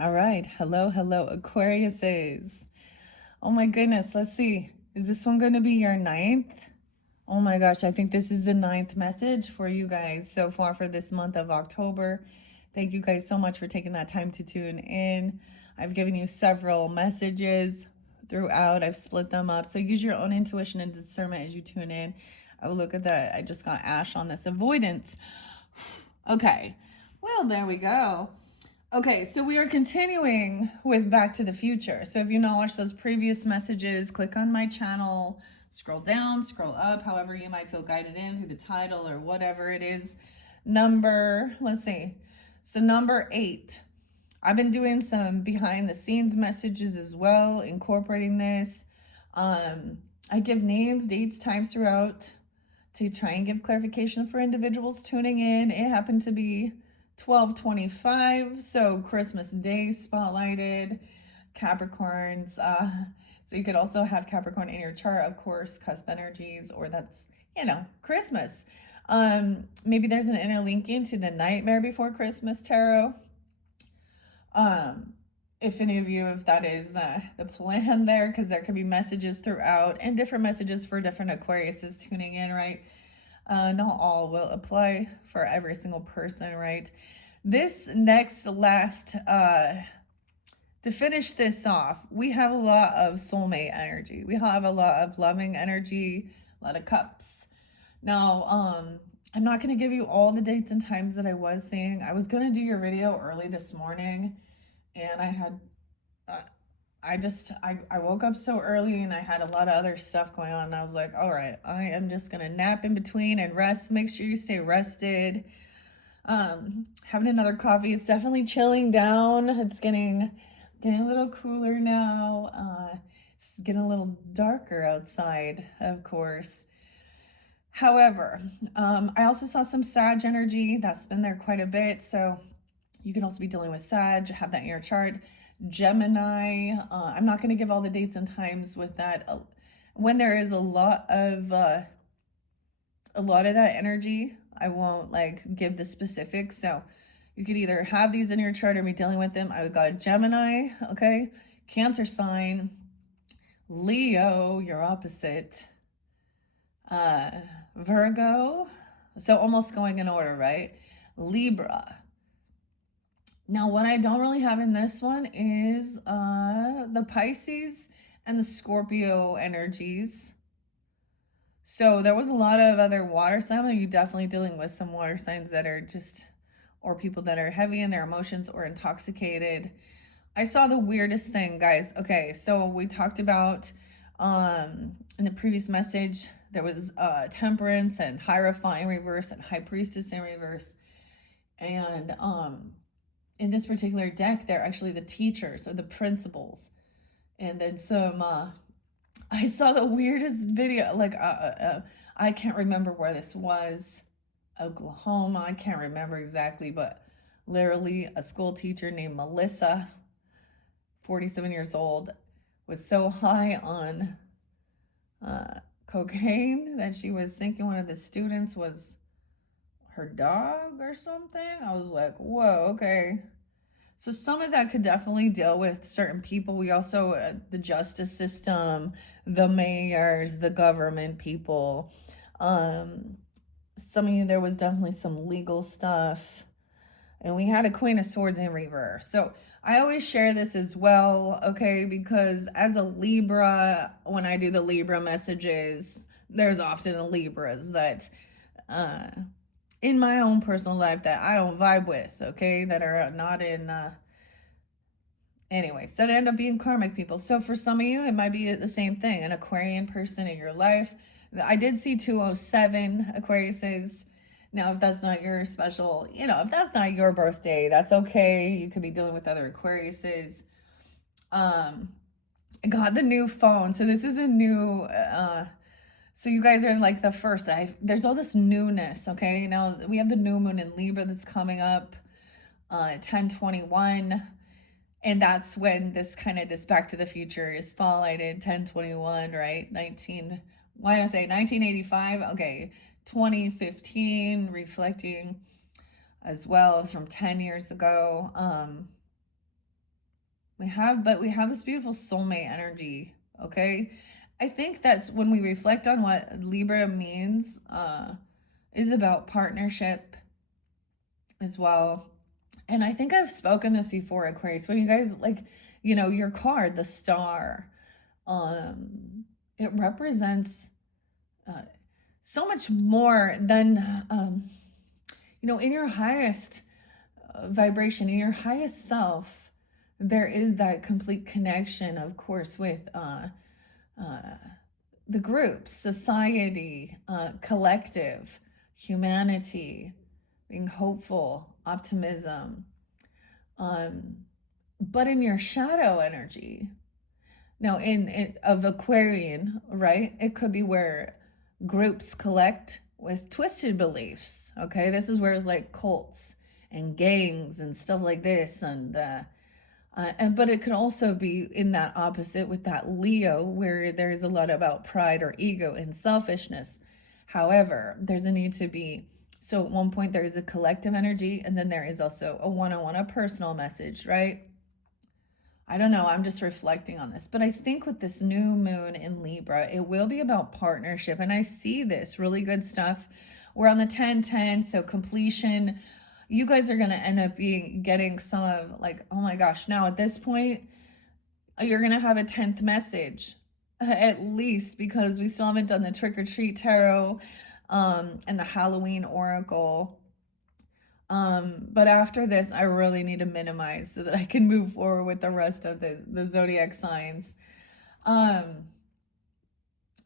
All right. Hello, hello, Aquariuses. Oh my goodness. Let's see. Is this one going to be your ninth? Oh my gosh. I think this is the ninth message for you guys so far for this month of October. Thank you guys so much for taking that time to tune in. I've given you several messages throughout. I've split them up. So use your own intuition and discernment as you tune in. Oh, look at that. I just got ash on this avoidance. Okay. Well, there we go. Okay, so we are continuing with Back to the Future. So if you not watched those previous messages, click on my channel, scroll down, scroll up, however you might feel guided in through the title or whatever it is. Let's see. So number 8. I've been doing some behind the scenes messages as well, incorporating this. I give names, dates, times throughout to try and give clarification for individuals tuning in. It happened to be 12/25, so Christmas Day spotlighted. Capricorns. So you could also have Capricorn in your chart, of course, cusp energies, or that's, Christmas. Maybe there's an inner link into the Nightmare Before Christmas tarot. If any of you, if that is the plan there, because there could be messages throughout and different messages for different Aquariuses tuning in, right? Not all will apply for every single person, right? This last, to finish this off, we have a lot of soulmate energy. We have a lot of loving energy, a lot of cups. Now, I'm not going to give you all the dates and times that I was saying. I was going to do your video early this morning, and I had, I woke up so early and I had a lot of other stuff going on. And I was like, all right, I am just going to nap in between and rest. Make sure you stay rested. Having another coffee. It's definitely chilling down. It's getting a little cooler now. It's getting a little darker outside, of course. However, I also saw some Sag energy that's been there quite a bit. So you can also be dealing with Sag, have that in your chart. Gemini. I'm not going to give all the dates and times with that. When there is a lot of that energy, I won't give the specifics. So you could either have these in your chart or be dealing with them. I would got Gemini, okay, Cancer sign, Leo, your opposite, Virgo. So almost going in order, right? Libra. Now, what I don't really have in this one is the Pisces and the Scorpio energies. So there was a lot of other water signs. You're definitely dealing with some water signs that are just, or people that are heavy in their emotions or intoxicated. I saw the weirdest thing, guys. Okay, so we talked about in the previous message, there was Temperance and Hierophant in reverse and High Priestess in reverse. And in this particular deck, they're actually the teachers or the principals. And then some, I saw the weirdest video, I can't remember where this was, Oklahoma, I can't remember exactly, but literally a school teacher named Melissa, 47 years old, was so high on cocaine that she was thinking one of the students was her dog or something. I was like, whoa, okay. So some of that could definitely deal with certain people. We also, the justice system, the mayors, the government people. Some of you, there was definitely some legal stuff. And we had a Queen of Swords in reverse. So I always share this as well, okay? Because as a Libra, when I do the Libra messages, there's often a Libras that in my own personal life that I don't vibe with, okay? That are not in, anyways, that end up being karmic people. So for some of you, it might be the same thing, an Aquarian person in your life. I did see 207 Aquariuses. Now, if that's not your special, if that's not your birthday, that's okay. You could be dealing with other Aquariuses. I got the new phone. So this is a new, so you guys are like the first. There's all this newness, okay? Now, we have the new moon in Libra that's coming up, 10/21. And that's when this Back to the Future is spotlighted, 10/21, right? 1985? Okay, 2015, reflecting as well from 10 years ago. but we have this beautiful soulmate energy, okay? I think that's when we reflect on what Libra means, is about partnership as well. And I think I've spoken this before, Aquarius. When you guys like, your card, the star, it represents uh, so much more than in your highest vibration, in your highest self, there is that complete connection, of course, with uh, the groups, society, collective, humanity, being hopeful, optimism. Um, but in your shadow energy, now in of Aquarian, right? It could be where groups collect with twisted beliefs. Okay, this is where it's like cults and gangs and stuff like this, and but it could also be in that opposite with that Leo, where there's a lot about pride or ego and selfishness. However, there's a need to be, so at one point there is a collective energy, and then there is also a one-on-one, a personal message, right? I don't know, I'm just reflecting on this, but I think with this new moon in Libra, it will be about partnership, and I see this really good stuff. We're on the 10-10, so completion. You guys are going to end up getting some of, like, oh my gosh, now at this point, you're going to have a 10th message, at least, because we still haven't done the trick-or-treat tarot, and the Halloween oracle. But after this, I really need to minimize so that I can move forward with the rest of the zodiac signs.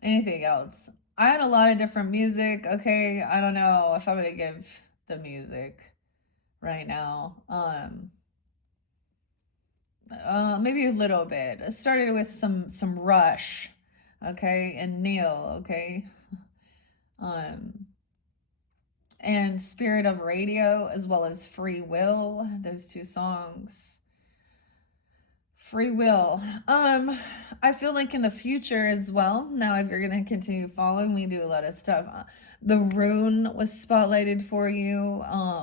Anything else? I had a lot of different music. Okay, I don't know if I'm gonna give the music right now. Maybe a little bit. It started with some Rush, okay, and Neil, okay. And Spirit of Radio, as well as Free Will, those two songs. Free Will. I feel like in the future as well, now if you're going to continue following me, do a lot of stuff. The rune was spotlighted for you.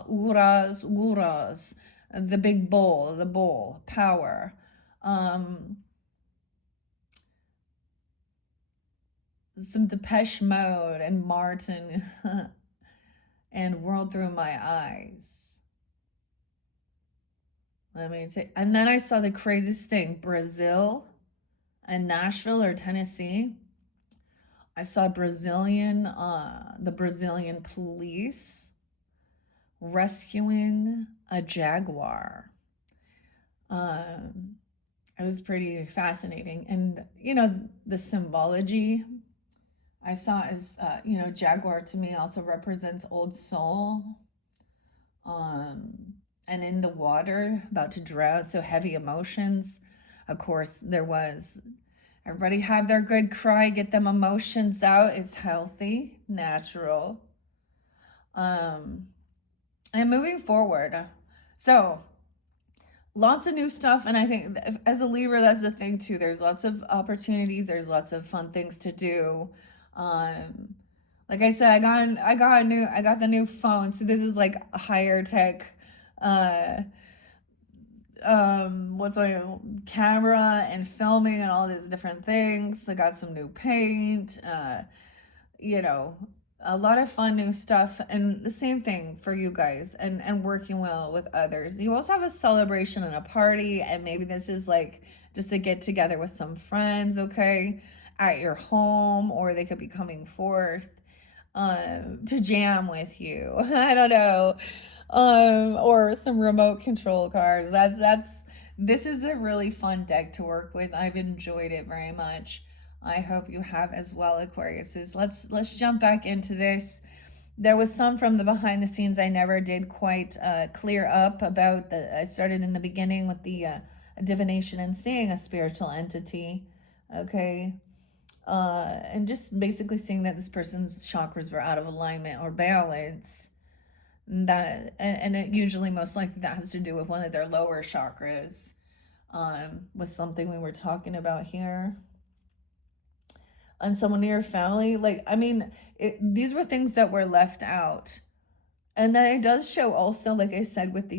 Uras, the big bowl, the bowl, power. Some Depeche Mode and Martin and World Through My Eyes. Let me take, and then I saw the craziest thing, Brazil and Nashville or Tennessee. I saw the Brazilian police rescuing a jaguar. It was pretty fascinating. And, the symbology I saw is, jaguar to me also represents old soul. And in the water, about to drown, so heavy emotions. Of course, everybody have their good cry, get them emotions out. It's healthy, natural. And moving forward. So, lots of new stuff, and I think as a Libra, that's the thing too. There's lots of opportunities, there's lots of fun things to do. Like I said, I got the new phone, so this is like a higher tech what's my camera and filming and all these different things. I got some new paint, a lot of fun new stuff, and the same thing for you guys, and working well with others. You also have a celebration and a party, and maybe this is like just a get together with some friends, okay, at your home, or they could be coming forth to jam with you. I don't know. Or some remote control cars. This is a really fun deck to work with. I've enjoyed it very much. I hope you have as well, Aquariuses. Let's jump back into this. There was some from the behind the scenes I never did quite clear up about. I started in the beginning with the divination and seeing a spiritual entity, okay, and just basically seeing that this person's chakras were out of alignment or balance. That and it usually most likely that has to do with one of their lower chakras, was something we were talking about here. And someone in your family, like, I mean, these were things that were left out. And then it does show also, like I said, with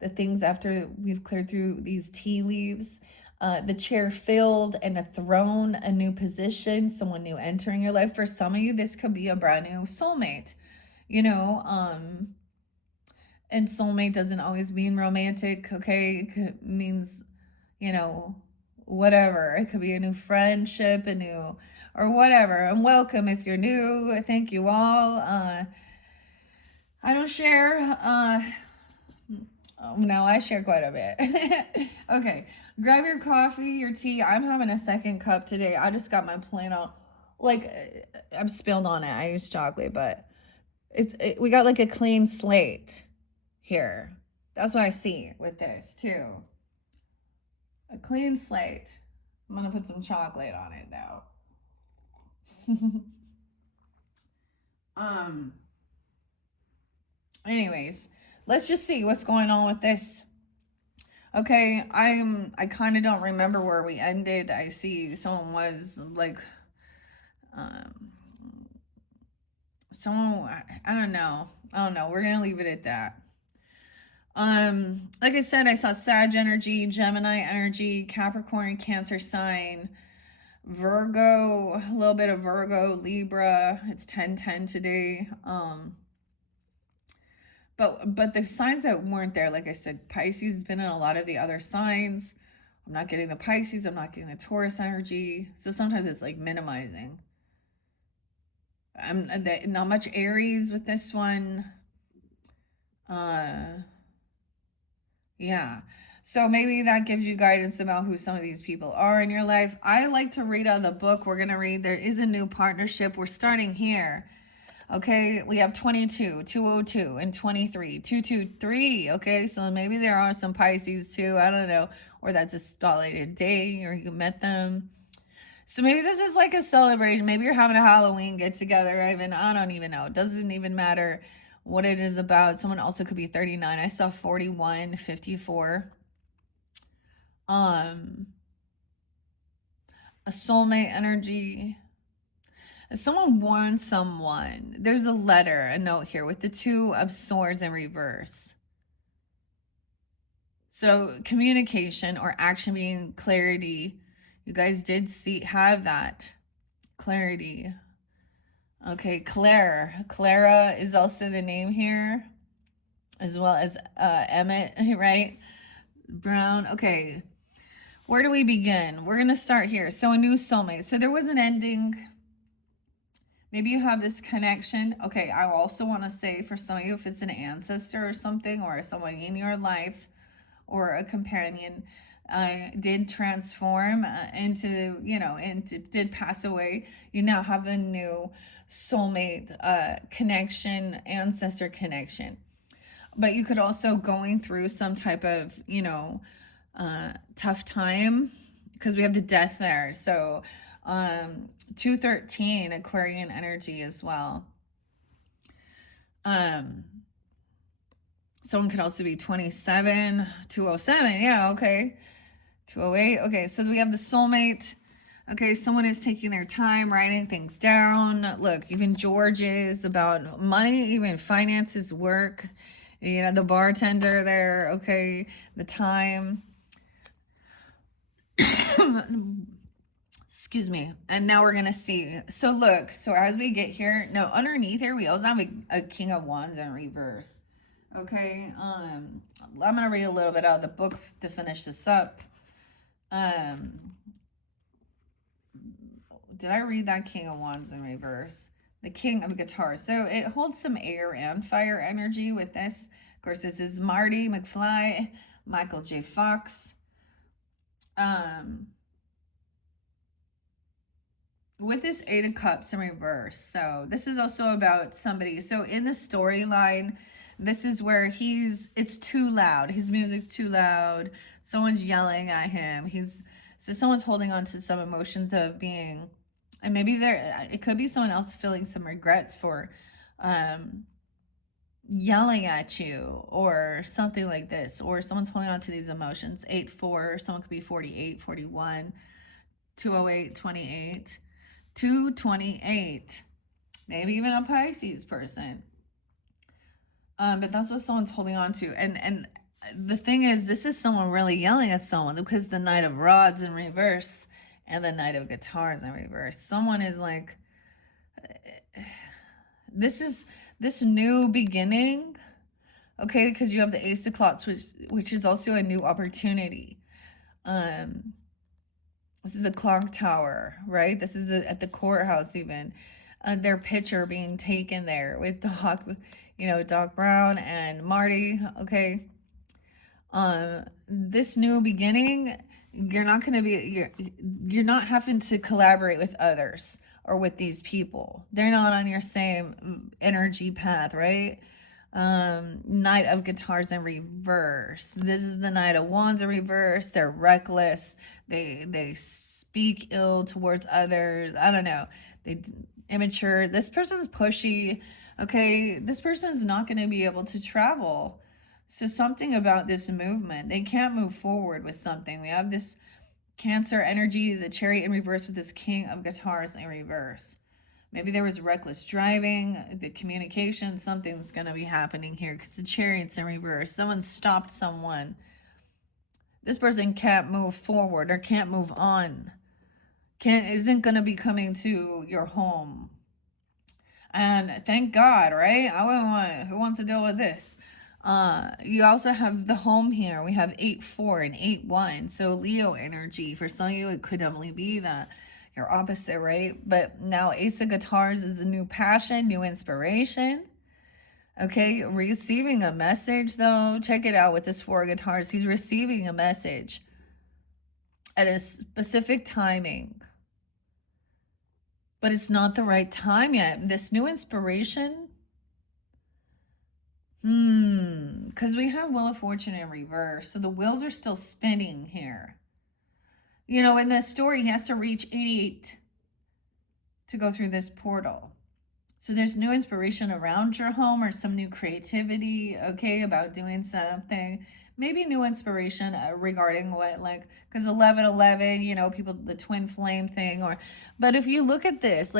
the things after we've cleared through these tea leaves. The chair filled and a throne, a new position, someone new entering your life. For some of you, this could be a brand new soulmate, you know, and soulmate doesn't always mean romantic, okay? It means, you know, whatever. It could be a new friendship, a new, or whatever. And welcome if you're new. Thank you all. I don't share. No, I share quite a bit. Okay, grab your coffee, your tea. I'm having a second cup today. I just got my plain out. Like, I'm spilled on it. I use chocolate, but we got like a clean slate here. That's what I see with this too. A clean slate. I'm gonna put some chocolate on it though. Anyways, let's just see what's going on with this. Okay, I kind of don't remember where we ended. I see someone was like someone, I don't know. We're gonna leave it at that. Like I said, I saw Sag energy, Gemini energy, Capricorn, Cancer sign, Virgo, a little bit of Virgo, Libra. It's 10-10 today. But the signs that weren't there, like I said, Pisces has been in a lot of the other signs. I'm not getting the Pisces. I'm not getting the Taurus energy. So sometimes it's like minimizing. Not much Aries with this one. Yeah. So maybe that gives you guidance about who some of these people are in your life. I like to read out of the book. We're going to read. There is a new partnership. We're starting here. Okay, we have 22, 202, and 23, 223. Okay, so maybe there are some Pisces too. I don't know. Or that's a solid day, or you met them. So maybe this is like a celebration. Maybe you're having a Halloween get together. I don't even know. It doesn't even matter what it is about. Someone also could be 39. I saw 41, 54. A soulmate energy. If someone warns someone, there's a letter, a note here with the 2 of swords in reverse. So communication or action being clarity. You guys did have that clarity. Okay, Clara is also the name here, as well as Emmett, right? Brown. Okay, where do we begin? We're gonna start here. So a new soulmate. So there was an ending. Maybe you have this connection. Okay, I also want to say for some of you, if it's an ancestor or something, or someone in your life, or a companion, did transform into, and did pass away, you now have a new soulmate connection, ancestor connection. But you could also going through some type of, tough time, because we have the death there. So 213 Aquarian energy as well. Someone could also be 27, 207. Yeah, okay. 208. Okay, so we have the soulmate. Okay, someone is taking their time writing things down. Look, even George's about money, even finances, work. The bartender there. Okay, the time. Excuse me. And now we're going to see. So look, so as we get here, no, underneath here, we also have a King of Wands in reverse. Okay. I'm going to read a little bit out of the book to finish this up. Did I read that King of Wands in reverse? The King of Guitars. So it holds some air and fire energy with this. Of course, this is Marty McFly, Michael J. Fox. With this 8 of Cups in reverse. So this is also about somebody. So in the storyline, this is where it's too loud. His music's too loud. Someone's yelling at him. So someone's holding on to some emotions of being, and maybe it could be someone else feeling some regrets for yelling at you or something like this, or someone's holding on to these emotions. 8-4, someone could be 48, 41, 208, 28, 228, maybe even a Pisces person. But that's what someone's holding on to. And the thing is, this is someone really yelling at someone, because the Knight of Rods in reverse and the Knight of Guitars in reverse. Someone is like, this is this new beginning, okay? Because you have the Ace of Clocks, which is also a new opportunity. This is the clock tower, right? This is at the courthouse even. Their picture being taken there with Doc, Doc Brown and Marty, okay? This new beginning, you're not going to be, you're not having to collaborate with others or with these people. They're not on your same energy path, right? Knight of Guitars in reverse. This is the Knight of Wands in reverse. They're reckless. They speak ill towards others. I don't know. They immature. This person's pushy. Okay, this person's not going to be able to travel. So something about this movement, they can't move forward with something. We have this Cancer energy, the Chariot in reverse with this King of Guitars in reverse. Maybe there was reckless driving, the communication, something's going to be happening here because the Chariot's in reverse. Someone stopped someone. This person can't move forward or can't move on. Isn't going to be coming to your home. And thank God, right? Who wants to deal with this? You also have the home here. We have 8-4 and 8-1. So Leo energy. For some of you, it could definitely be that your opposite, right? But now Ace of Guitars is a new passion, new inspiration. Okay, receiving a message though. Check it out with this 4 of Guitars. He's receiving a message at a specific timing. But it's not the right time yet. This new inspiration. Because we have Wheel of Fortune in reverse. So the wheels are still spinning here. In the story, he has to reach 88 to go through this portal. So there's new inspiration around your home or some new creativity, okay, about doing something. Maybe new inspiration regarding what, because 11-11, people, the twin flame thing. But if you look at this,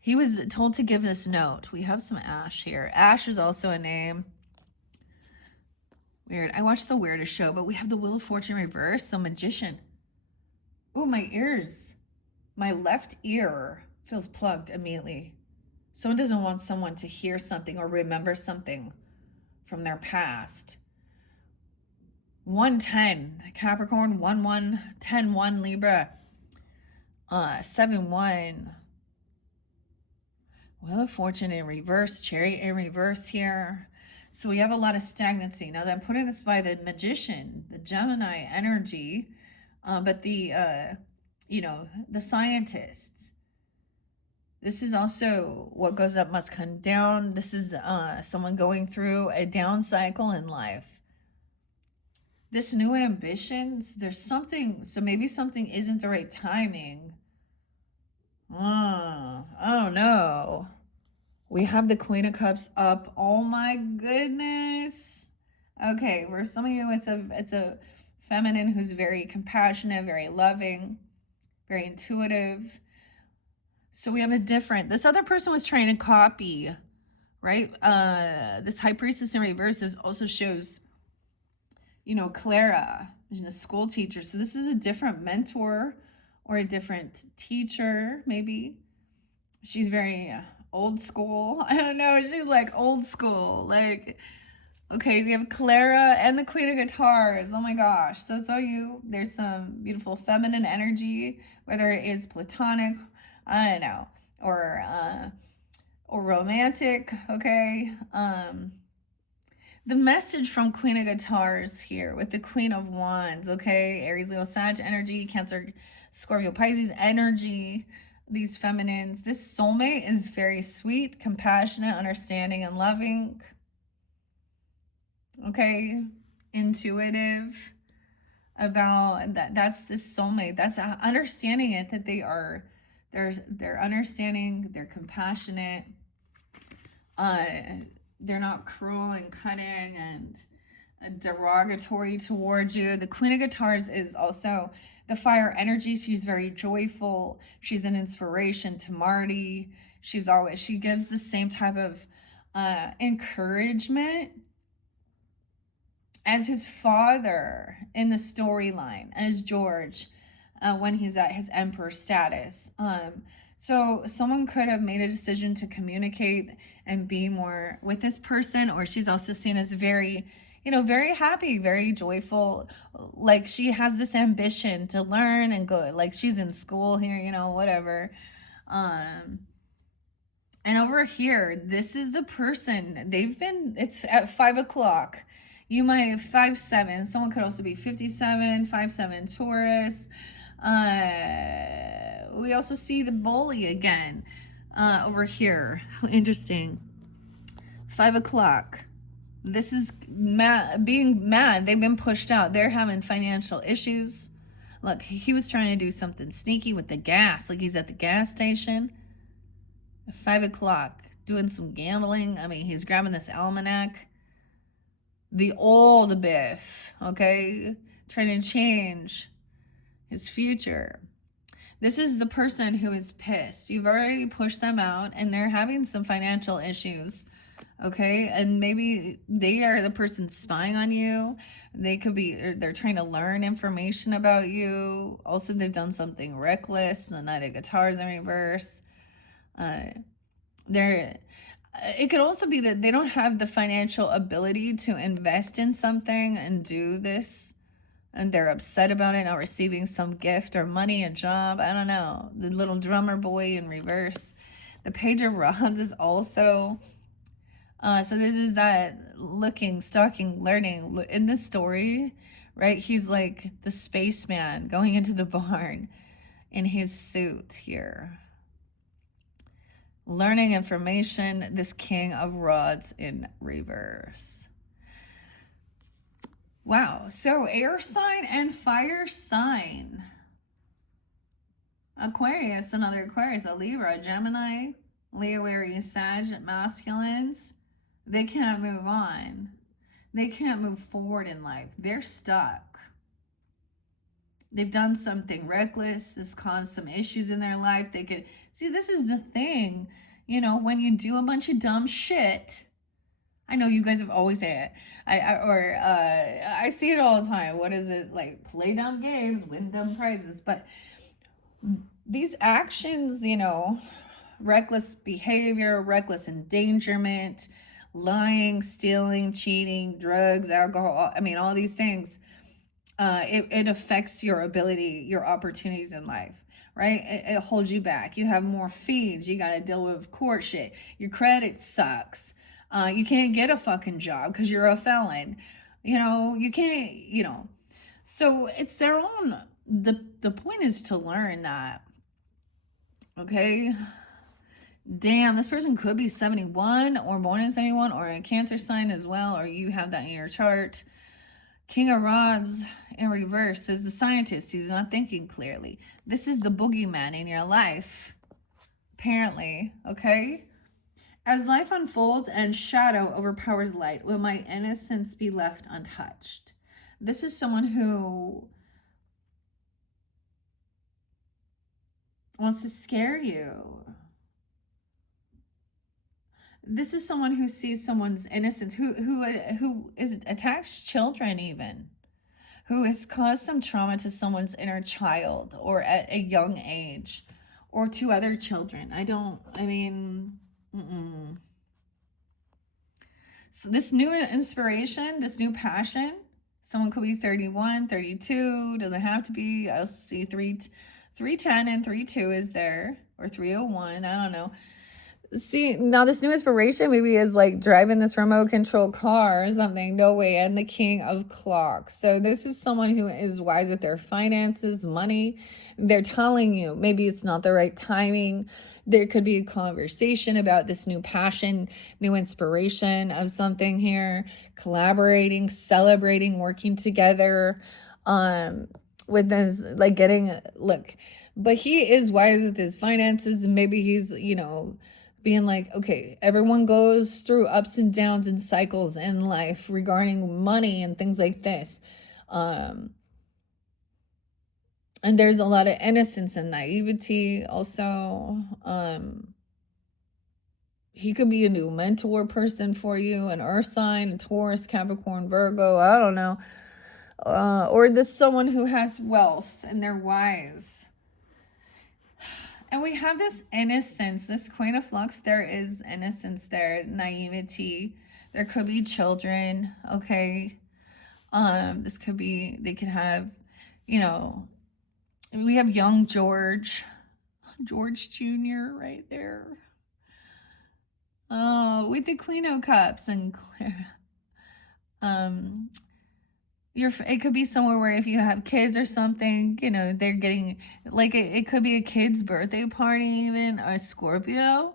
he was told to give this note. We have some ash here. Ash is also a name. Weird. I watched the weirdest show, but we have the Wheel of Fortune reverse. So Magician. Oh, my ears. My left ear feels plugged immediately. Someone doesn't want someone to hear something or remember something from their past. 110 Capricorn, 1-1, 10-1 Libra, 7-1. Wheel of Fortune in reverse, Chariot in reverse here. So we have a lot of stagnancy. Now I'm putting this by the Magician, the Gemini energy, but the scientists. This is also what goes up must come down. This is someone going through a down cycle in life. This new ambition, there's something, so maybe something isn't the right timing. I don't know. We have the Queen of Cups up. Oh my goodness. Okay, for some of you, it's a feminine who's very compassionate, very loving, very intuitive. So we have this other person was trying to copy, right? This High Priestess in reverse also shows, Clara, a school teacher. So this is a different mentor or a different teacher, maybe. She's very old school. I don't know. She's like old school. Okay, we have Clara and the Queen of Guitars. Oh my gosh. So there's some beautiful feminine energy, whether it is platonic, I don't know, or romantic, okay? The message from Queen of Guitars here with the Queen of Wands, okay? Aries, Leo, Sag energy, Cancer, Scorpio, Pisces energy, these feminines. This soulmate is very sweet, compassionate, understanding, and loving. Okay? Intuitive about that. That's this soulmate. That's understanding it, that they're understanding, they're compassionate. They're not cruel and cutting and derogatory towards you. The Queen of Guitars is also the fire energy. She's very joyful. She's an inspiration to Marty. She gives the same type of encouragement. as his father in the storyline, as George, when he's at his emperor status. So someone could have made a decision to communicate and be more with this person, or she's also seen as very, very happy, very joyful. Like she has this ambition to learn and go, like she's in school here, whatever. And over here, this is the person it's at 5 o'clock. You might 5-7. Someone could also be 57, 5-7 Taurus. We also see the bully again over here. How interesting. 5 o'clock. This is being mad. They've been pushed out. They're having financial issues. Look, he was trying to do something sneaky with the gas. Like he's at the gas station. 5 o'clock, doing some gambling. I mean, he's grabbing this almanac. The old Biff, okay? Trying to change his future. This is the person who is pissed. You've already pushed them out and they're having some financial issues, okay? And maybe they are the person spying on you. They could be, they're trying to learn information about you. Also, they've done something reckless. The Knight of Guitars in reverse. It could also be that they don't have the financial ability to invest in something and do this, and they're upset about it, not receiving some gift or money, a job. I don't know. The little drummer boy in reverse. The Page of Rods is also so this is that looking, stalking, learning in this story, right? He's like the spaceman going into the barn in his suit here. Learning information, this King of Rods in reverse. Wow, so air sign and fire sign. Aquarius, another Aquarius, a Libra, a Gemini, Leo, Aries, Sag, masculines. They can't move on. They can't move forward in life. They're stuck. They've done something reckless. This caused some issues in their life. They could see, this is the thing, when you do a bunch of dumb shit. I know you guys have always said it. I see it all the time. What is it? Like, play dumb games, win dumb prizes. But these actions, reckless behavior, reckless endangerment, lying, stealing, cheating, drugs, alcohol, I mean, all these things. It affects your ability, your opportunities in life, right? It holds you back. You have more fees. You got to deal with court shit. Your credit sucks. You can't get a fucking job because you're a felon. You can't, So it's their own, the point is to learn that, okay? Damn, this person could be 71 or born in 71 or a Cancer sign as well, or you have that in your chart. King of Rods in reverse is the scientist. He's not thinking clearly. This is the boogeyman in your life, apparently, okay? As life unfolds and shadow overpowers light, will my innocence be left untouched? This is someone who wants to scare you. This is someone who sees someone's innocence, who attacks children even, who has caused some trauma to someone's inner child or at a young age or to other children. So this new inspiration, this new passion, someone could be 31, 32, doesn't have to be. I also see 310 and 32 is there, or 301, I don't know. See, now this new inspiration maybe is like driving this remote control car or something. No way. And the King of Clocks. So this is someone who is wise with their finances, money. They're telling you maybe it's not the right timing. There could be a conversation about this new passion, new inspiration of something here, collaborating, celebrating, working together, with this, like but he is wise with his finances, and maybe he's, being like, okay, everyone goes through ups and downs and cycles in life regarding money and things like this. And there's a lot of innocence and naivety also. he could be a new mentor person for you, an earth sign, a Taurus, Capricorn, Virgo, I don't know. Or this someone who has wealth and they're wise. And we have this innocence, this Queen of Flux, there is innocence there, naivety. There could be children, okay? This could be, they could have, you know, we have young George Jr. right there. Oh, with the Queen of Cups and it could be somewhere where if you have kids or something, you know, they're getting like it could be a kid's birthday party, even a Scorpio,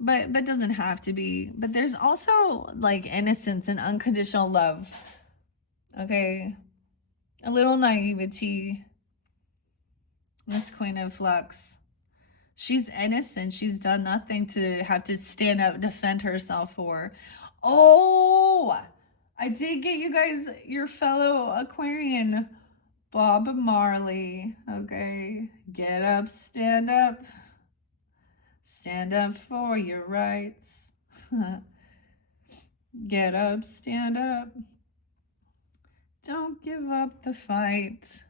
but doesn't have to be. But there's also like innocence and unconditional love. Okay, a little naivety. This Queen of Flux. She's innocent. She's done nothing to have to stand up, defend herself for. Oh, I did get you guys your fellow Aquarian, Bob Marley. Okay, get up, stand up. Stand up for your rights. Get up, stand up. Don't give up the fight.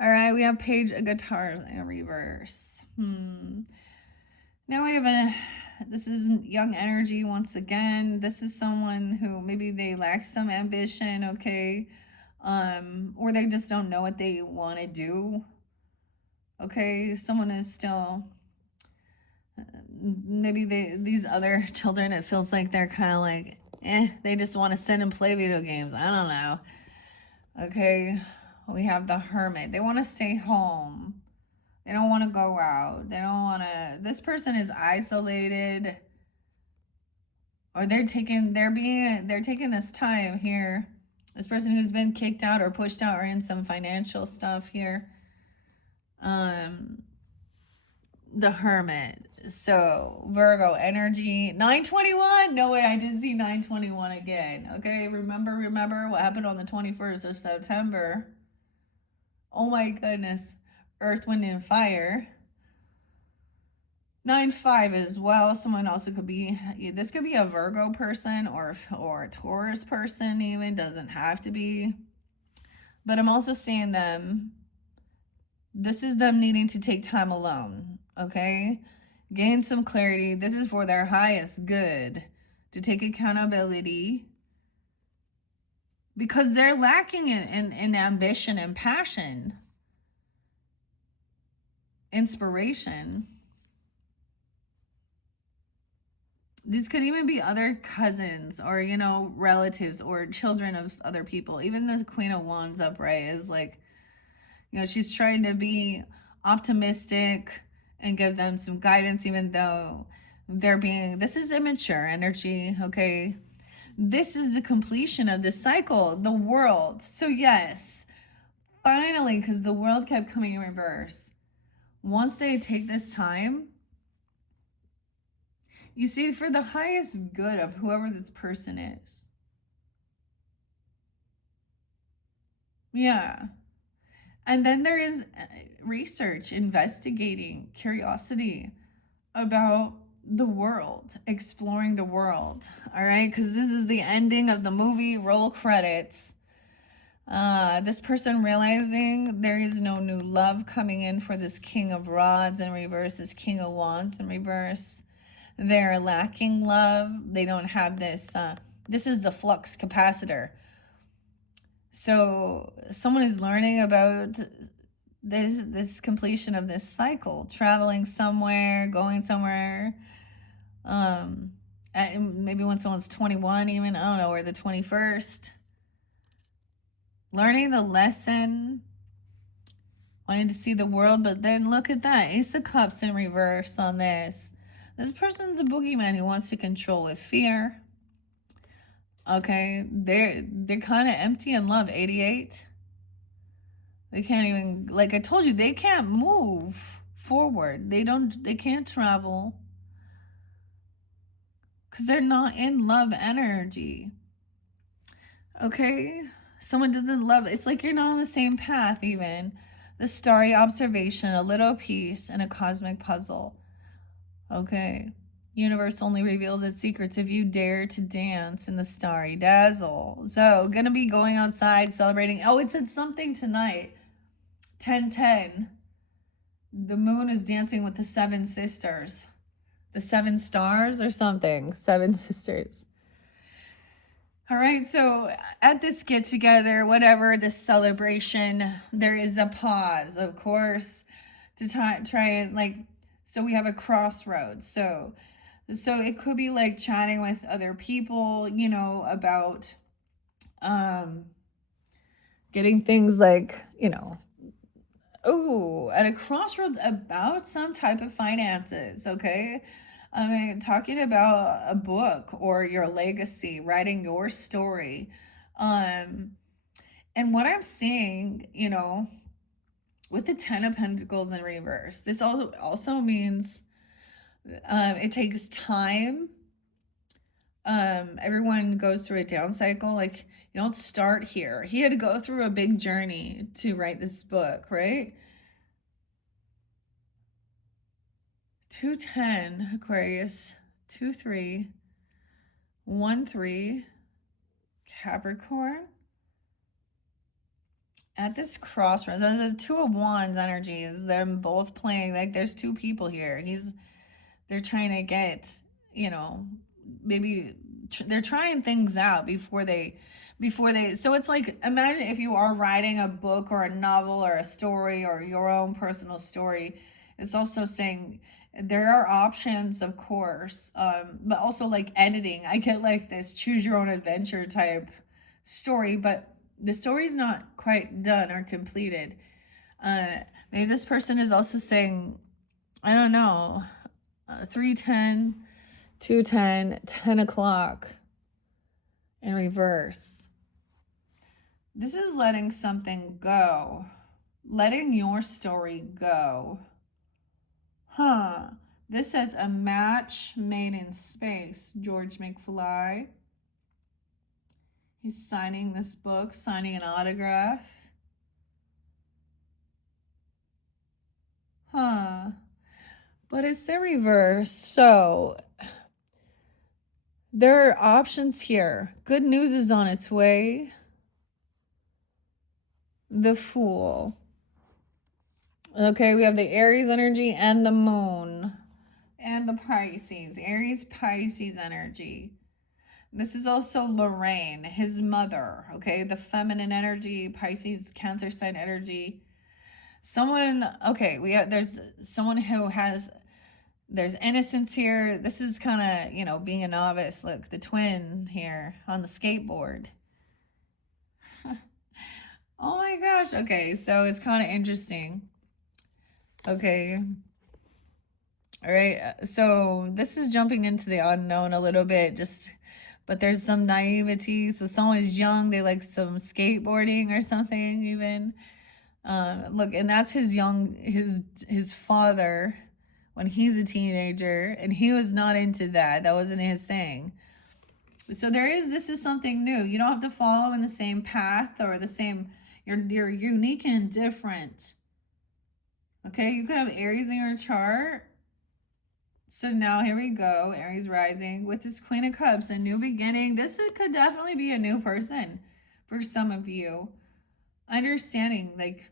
All right, we have Page of Guitars in reverse. Now we have this is young energy once again. This is someone who maybe they lack some ambition, okay? Or they just don't know what they want to do. Okay, someone is still, maybe these other children, it feels like they're kind of like, they just want to sit and play video games. I don't know. Okay, we have the Hermit. They want to stay home. They don't want to go out. They don't want to. This person is isolated, or they're taking this time here. This person who's been kicked out or pushed out or in some financial stuff here. The Hermit. So Virgo energy 921. No way, I did see 921 again. Okay, remember what happened on the 21st of September. Oh my goodness. Earth, Wind, and Fire. 9-5 as well. Someone also could be, this could be a Virgo person or a Taurus person even. Doesn't have to be. But I'm also seeing them, this is them needing to take time alone. Okay? Gain some clarity. This is for their highest good. To take accountability. Because they're lacking in ambition and passion. Inspiration. These could even be other cousins or, you know, relatives or children of other people. Even the Queen of Wands upright is like, you know, she's trying to be optimistic and give them some guidance, even though this is immature energy, okay? This is the completion of the cycle, the world. So yes, finally, because the world kept coming in reverse. Once they take this time, you see, for the highest good of whoever this person is. Yeah. And then there is research, investigating, curiosity about the world, exploring the world. All right, because this is the ending of the movie, roll credits. This person realizing there is no new love coming in for this King of Rods in reverse, this King of Wands in reverse. They're lacking love. They don't have this. This is the flux capacitor. So someone is learning about this completion of this cycle, traveling somewhere, going somewhere. Maybe when someone's 21 even, I don't know, or the 21st. Learning the lesson, wanting to see the world, but then look at that. Ace of Cups in reverse on this. This person's a boogeyman who wants to control with fear. Okay, they're kind of empty in love. 88. They can't even, like I told you, they can't move forward. They can't travel because they're not in love energy. Okay, someone doesn't love it. It's like you're not on the same path even. The starry observation, a little piece, and a cosmic puzzle. Okay. Universe only reveals its secrets if you dare to dance in the starry dazzle. So, gonna be going outside celebrating. Oh, it said something tonight. 10:10. The moon is dancing with the seven sisters. The seven stars or something. Seven sisters. All right, so at this get together, whatever, this celebration, there is a pause, of course, to try and like, so we have a crossroads. So it could be like chatting with other people, you know, about getting things like, you know, oh, at a crossroads about some type of finances, okay? I mean, talking about a book or your legacy, writing your story. Um, and what I'm seeing, you know, with the Ten of Pentacles in reverse, this also means it takes time. Everyone goes through a down cycle. Like, you don't start here. He had to go through a big journey to write this book, right? 210 Aquarius, 2-3, 1-3 Capricorn. At this crossroads, the Two of Wands energy is them both playing, like there's two people here. They're trying to get, you know, maybe they're trying things out before they, so it's like, imagine if you are writing a book or a novel or a story or your own personal story. It's also saying there are options, of course, but also like editing. I get like this choose your own adventure type story, but the story's not quite done or completed. Maybe this person is also saying, I don't know, 3:10, 2:10, 10 o'clock in reverse. This is letting something go, letting your story go. This says a match made in space. George McFly. He's signing this book, signing an autograph. But it's the reverse. So there are options here. Good news is on its way. The Fool. Okay, we have the Aries energy and the Moon. And the Pisces. Aries, Pisces energy. This is also Lorraine, his mother. Okay, the feminine energy, Pisces, Cancer sign energy. Someone, okay, there's someone who has, there's innocence here. This is kind of, you know, being a novice. Look, the twin here on the skateboard. Oh my gosh. Okay, so it's kind of interesting. Okay. All right. So this is jumping into the unknown a little bit, but there's some naivety. So someone's young, they like some skateboarding or something even. Look, and that's his father when he's a teenager, and he was not into that. That wasn't his thing. So this is something new. You don't have to follow in the same path or the same, you're unique and different. Okay, you could have Aries in your chart. So now here we go, Aries rising with this Queen of Cups, a new beginning. Could definitely be a new person for some of you. Understanding, like,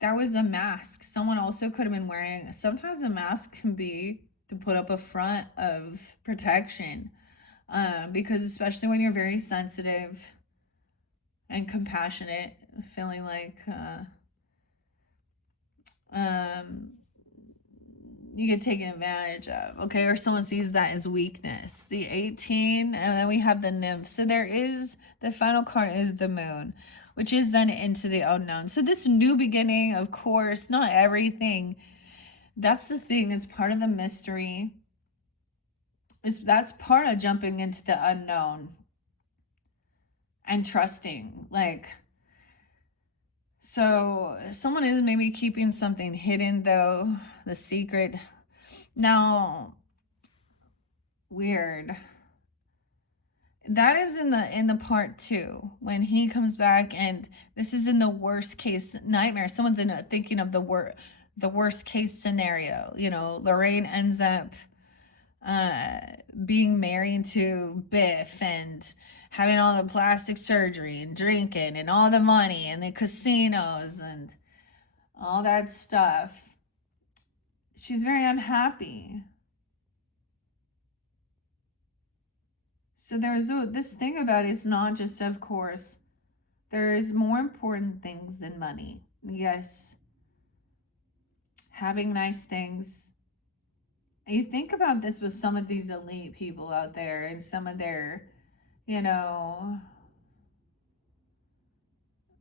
that was a mask. Someone also could have been wearing, sometimes a mask can be to put up a front of protection. Because especially when you're very sensitive and compassionate, feeling like you get taken advantage of, okay? Or someone sees that as weakness. The 18, and then we have the nymph. So the final card is the moon, which is then into the unknown. So this new beginning, of course, not everything. That's the thing. It's part of the mystery. That's part of jumping into the unknown and trusting. Like, so someone is maybe keeping something hidden, though, the secret. Now, weird. That is in the part 2 when he comes back, and this is in the worst case nightmare. Someone's thinking of the worst case scenario. You know, Lorraine ends up being married to Biff and having all the plastic surgery and drinking and all the money and the casinos and all that stuff. She's very unhappy. So there's this thing about it's not just, of course, there's more important things than money. Yes, having nice things. And you think about this with some of these elite people out there and some of their, you know,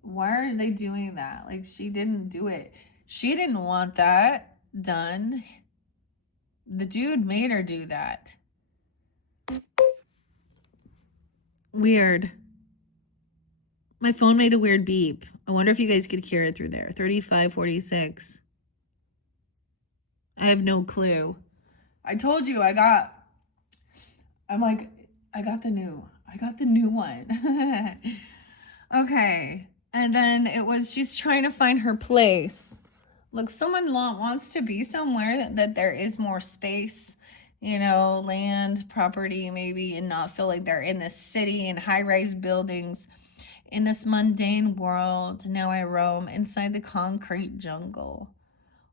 why are they doing that? Like, she didn't do it. She didn't want that done. The dude made her do that. Weird. My phone made a weird beep. I wonder if you guys could hear it through there. 3546. I have no clue. I told you I got the new one. Okay. And then she's trying to find her place. Look, someone wants to be somewhere that there is more space, land, property, maybe, and not feel like they're in this city and high-rise buildings. In this mundane world, now I roam inside the concrete jungle.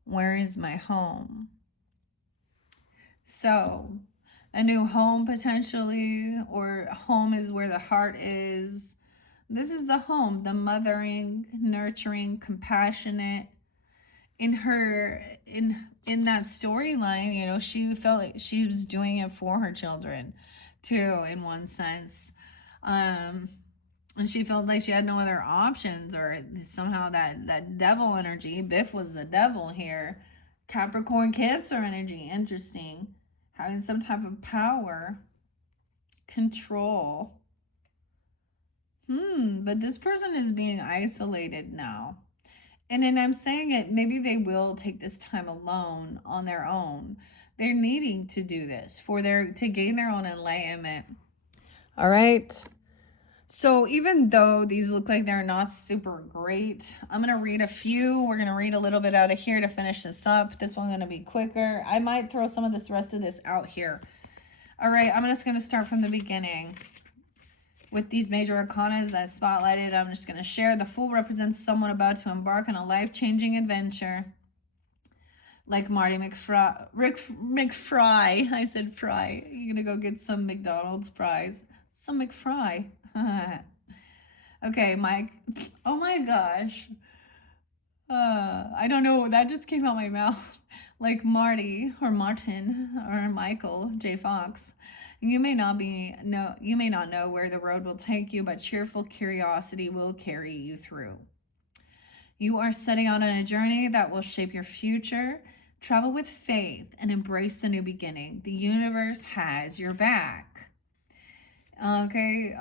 Where is my home? So, a new home potentially, or home is where the heart is. This is the home, the mothering, nurturing, compassionate. In that storyline, she felt like she was doing it for her children too, in one sense. And she felt like she had no other options, or somehow that devil energy. Biff was the devil here. Capricorn, Cancer energy. Interesting. Having some type of power. Control. But this person is being isolated now. And then I'm saying it, maybe they will take this time alone on their own. They're needing to do this to gain their own enlightenment. All right. So even though these look like they're not super great, I'm going to read a few. We're going to read a little bit out of here to finish this up. This one's going to be quicker. I might throw some of this rest of this out here. All right, I'm just going to start from the beginning. With these major arcanas that spotlighted, I'm just going to share. The Fool represents someone about to embark on a life-changing adventure. Like Marty McFry. I said fry. You're going to go get some McDonald's fries. Some McFry. Okay, Mike. Oh my gosh. I don't know. That just came out my mouth. Like Marty or Martin or Michael J. Fox. You may not know where the road will take you, but cheerful curiosity will carry you through. You are setting out on a journey that will shape your future. Travel with faith and embrace the new beginning. The universe has your back. Okay,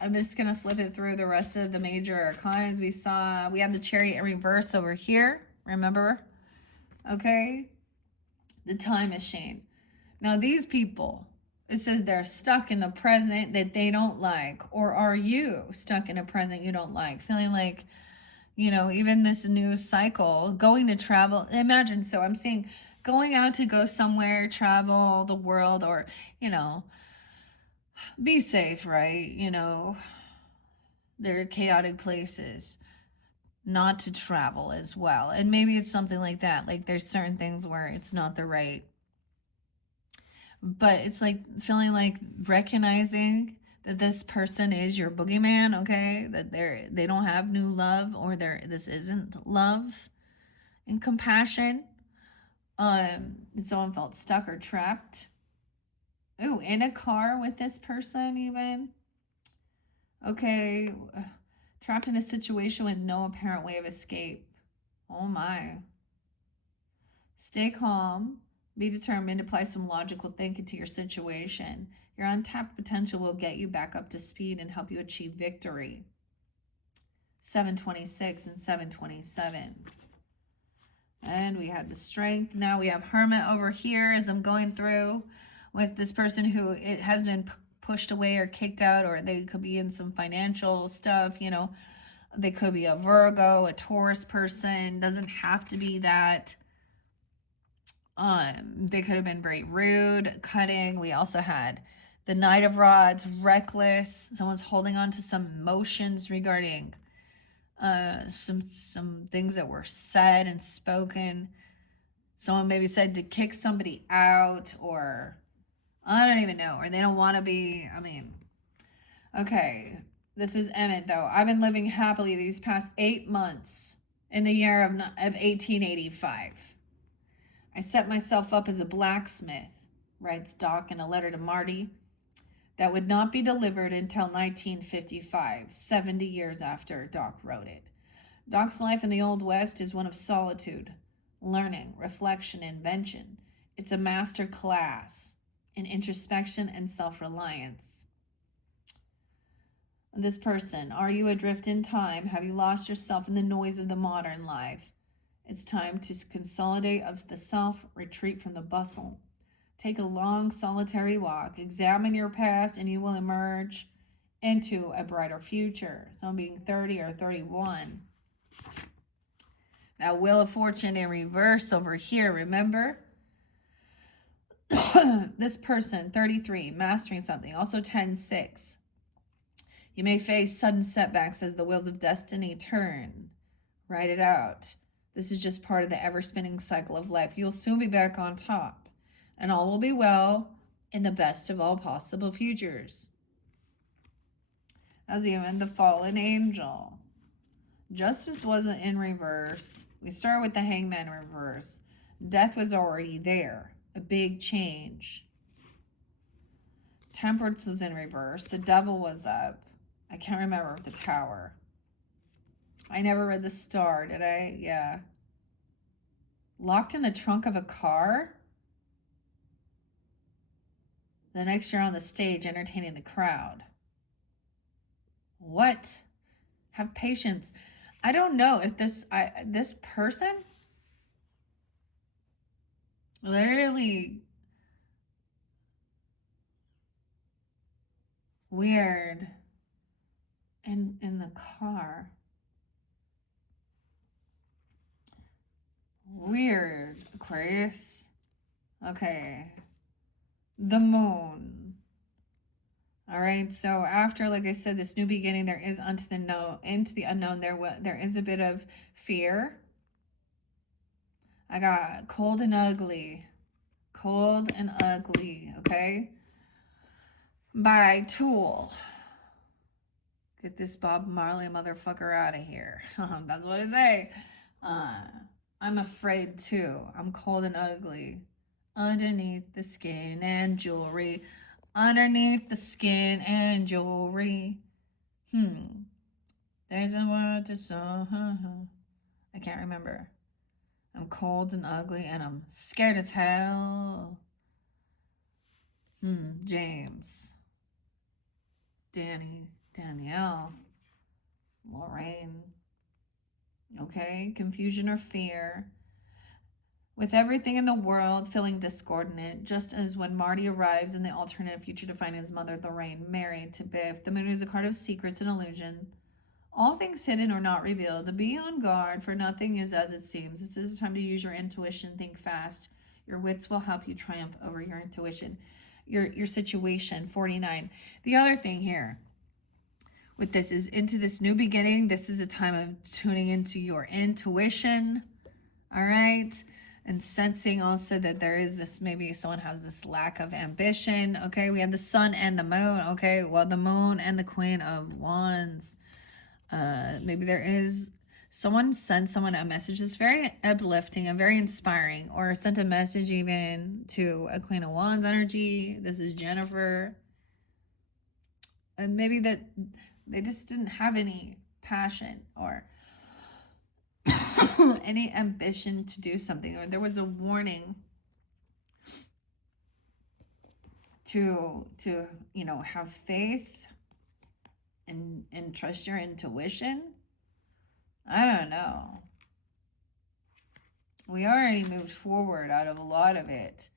I'm just going to flip it through the rest of the major arcanas. We have the Chariot in reverse over here, remember? Okay, the Time Machine. Now these people, it says they're stuck in the present that they don't like. Or are you stuck in a present you don't like? Feeling like, even this new cycle, going to travel. Imagine, so I'm saying going out to go somewhere, travel the world, or, be safe, right? There are chaotic places. Not to travel as well. And maybe it's something like that. Like there's certain things where it's not the right. But it's like feeling like recognizing that this person is your boogeyman, okay? That they don't have new love, or this isn't love and compassion. And someone felt stuck or trapped. Ooh, in a car with this person even. Okay, trapped in a situation with no apparent way of escape. Oh my. Stay calm. Be determined. Apply some logical thinking to your situation. Your untapped potential will get you back up to speed and help you achieve victory. 726 and 727. And we had the Strength. Now we have Hermit over here as I'm going through with this person who it has been pushed away or kicked out, or they could be in some financial stuff, They could be a Virgo, a Taurus person. Doesn't have to be that. They could have been very rude, cutting. We also had the Knight of Rods, reckless. Someone's holding on to some emotions regarding some things that were said and spoken. Someone maybe said to kick somebody out, or I don't even know, or they don't want to be. I mean, okay, this is Emmett though. I've been living happily these past 8 months in the year of 1885. I set myself up as a blacksmith, writes Doc in a letter to Marty, that would not be delivered until 1955, 70 years after Doc wrote it. Doc's life in the Old West is one of solitude, learning, reflection, invention. It's a master class in introspection and self-reliance. This person, are you adrift in time? Have you lost yourself in the noise of the modern life? It's time to consolidate of the self, retreat from the bustle. Take a long, solitary walk. Examine your past, and you will emerge into a brighter future. So being 30 or 31. Now, Wheel of Fortune in reverse over here, remember? This person, 33, mastering something. Also 10-6. You may face sudden setbacks as the wheels of destiny turn. Write it out. This is just part of the ever-spinning cycle of life. You'll soon be back on top, and all will be well in the best of all possible futures. As even the fallen angel. Justice wasn't in reverse. We start with the Hangman in reverse. Death was already there. A big change. Temperance was in reverse. The devil was up. I can't remember the Tower. I never read the Star, did I? Yeah. Locked in the trunk of a car? The next year on the stage, entertaining the crowd. What? Have patience. I don't know if this person literally weird in the car. Weird, Aquarius. Okay. The moon. All right. So after, like I said, this new beginning, there is into the unknown. There is a bit of fear. I got cold and ugly. Cold and ugly. Okay. By Tool. Get this Bob Marley motherfucker out of here. That's what I say. I'm afraid too. I'm cold and ugly. Underneath the skin and jewelry. Underneath the skin and jewelry. There's a word to so. I can't remember. I'm cold and ugly and I'm scared as hell. James. Danny. Danielle. Lorraine. Okay, confusion or fear. With everything in the world feeling discordant, just as when Marty arrives in the alternative future to find his mother, Lorraine, married to Biff. The moon is a card of secrets and illusion. All things hidden or not revealed. Be on guard, for nothing is as it seems. This is a time to use your intuition. Think fast. Your wits will help you triumph over your intuition. Your situation, 49. The other thing here with this is into this new beginning. This is a time of tuning into your intuition. All right. And sensing also that there is this, maybe someone has this lack of ambition. Okay. We have the sun and the moon. Okay. Well, the moon and the Queen of Wands. Maybe there is someone sent someone a message that's very uplifting and very inspiring, or sent a message even to a Queen of Wands energy. This is Jennifer. And maybe that they just didn't have any passion or any ambition to do something, or there was a warning to have faith and trust your intuition. I don't know. We already moved forward out of a lot of it.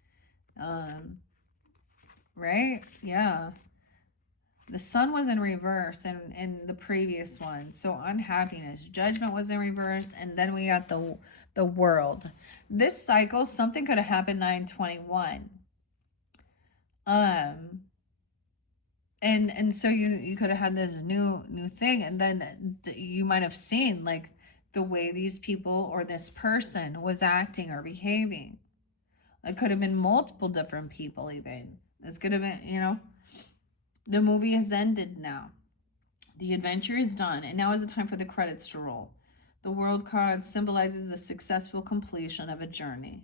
Right? Yeah. The sun was in reverse in the previous one. So unhappiness. Judgment was in reverse. And then we got the world. This cycle, something could have happened 9/21. And so you could have had this new thing, and then you might have seen like the way these people or this person was acting or behaving. It could have been multiple different people even. This could have been, you know, the movie has ended now. The adventure is done, and now is the time for the credits to roll. The world card symbolizes the successful completion of a journey.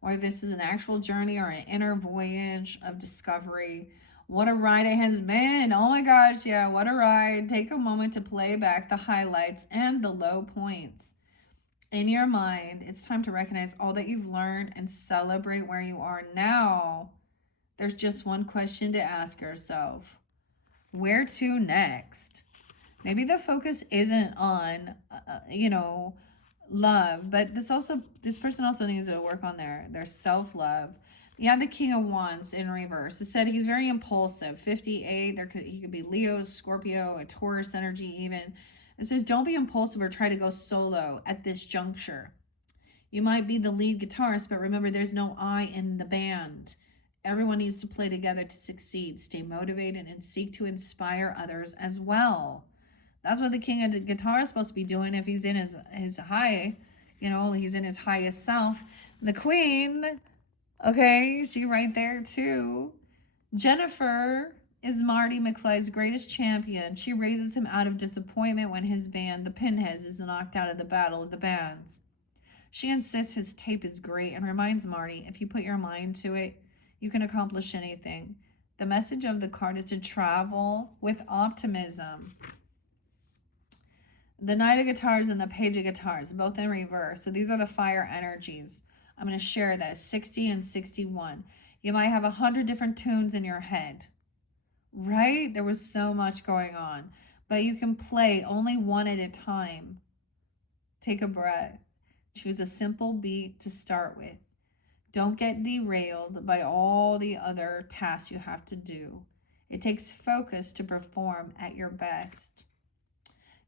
Whether this is an actual journey or an inner voyage of discovery, what a ride it has been. Oh my gosh, yeah, what a ride. Take a moment to play back the highlights and the low points. In your mind, it's time to recognize all that you've learned and celebrate where you are now. There's just one question to ask yourself. Where to next? Maybe the focus isn't on, love, but this person also needs to work on their self-love. Yeah, the King of Wands in reverse. It said he's very impulsive. 58. He could be Leo, Scorpio, a Taurus energy even. It says don't be impulsive or try to go solo at this juncture. You might be the lead guitarist, but remember there's no I in the band. Everyone needs to play together to succeed. Stay motivated and seek to inspire others as well. That's what the king of the guitar is supposed to be doing if he's in his high, he's in his highest self. The queen, okay, she right there too. Jennifer is Marty McFly's greatest champion. She raises him out of disappointment when his band, the Pinheads, is knocked out of the battle of the bands. She insists his tape is great and reminds Marty, if you put your mind to it, you can accomplish anything. The message of the card is to travel with optimism. The Knight of Guitars and the Page of Guitars, both in reverse. So these are the fire energies. I'm going to share that 60 and 61. You might have 100 different tunes in your head, right? There was so much going on, but you can play only one at a time. Take a breath. Choose a simple beat to start with. Don't get derailed by all the other tasks you have to do. It takes focus to perform at your best.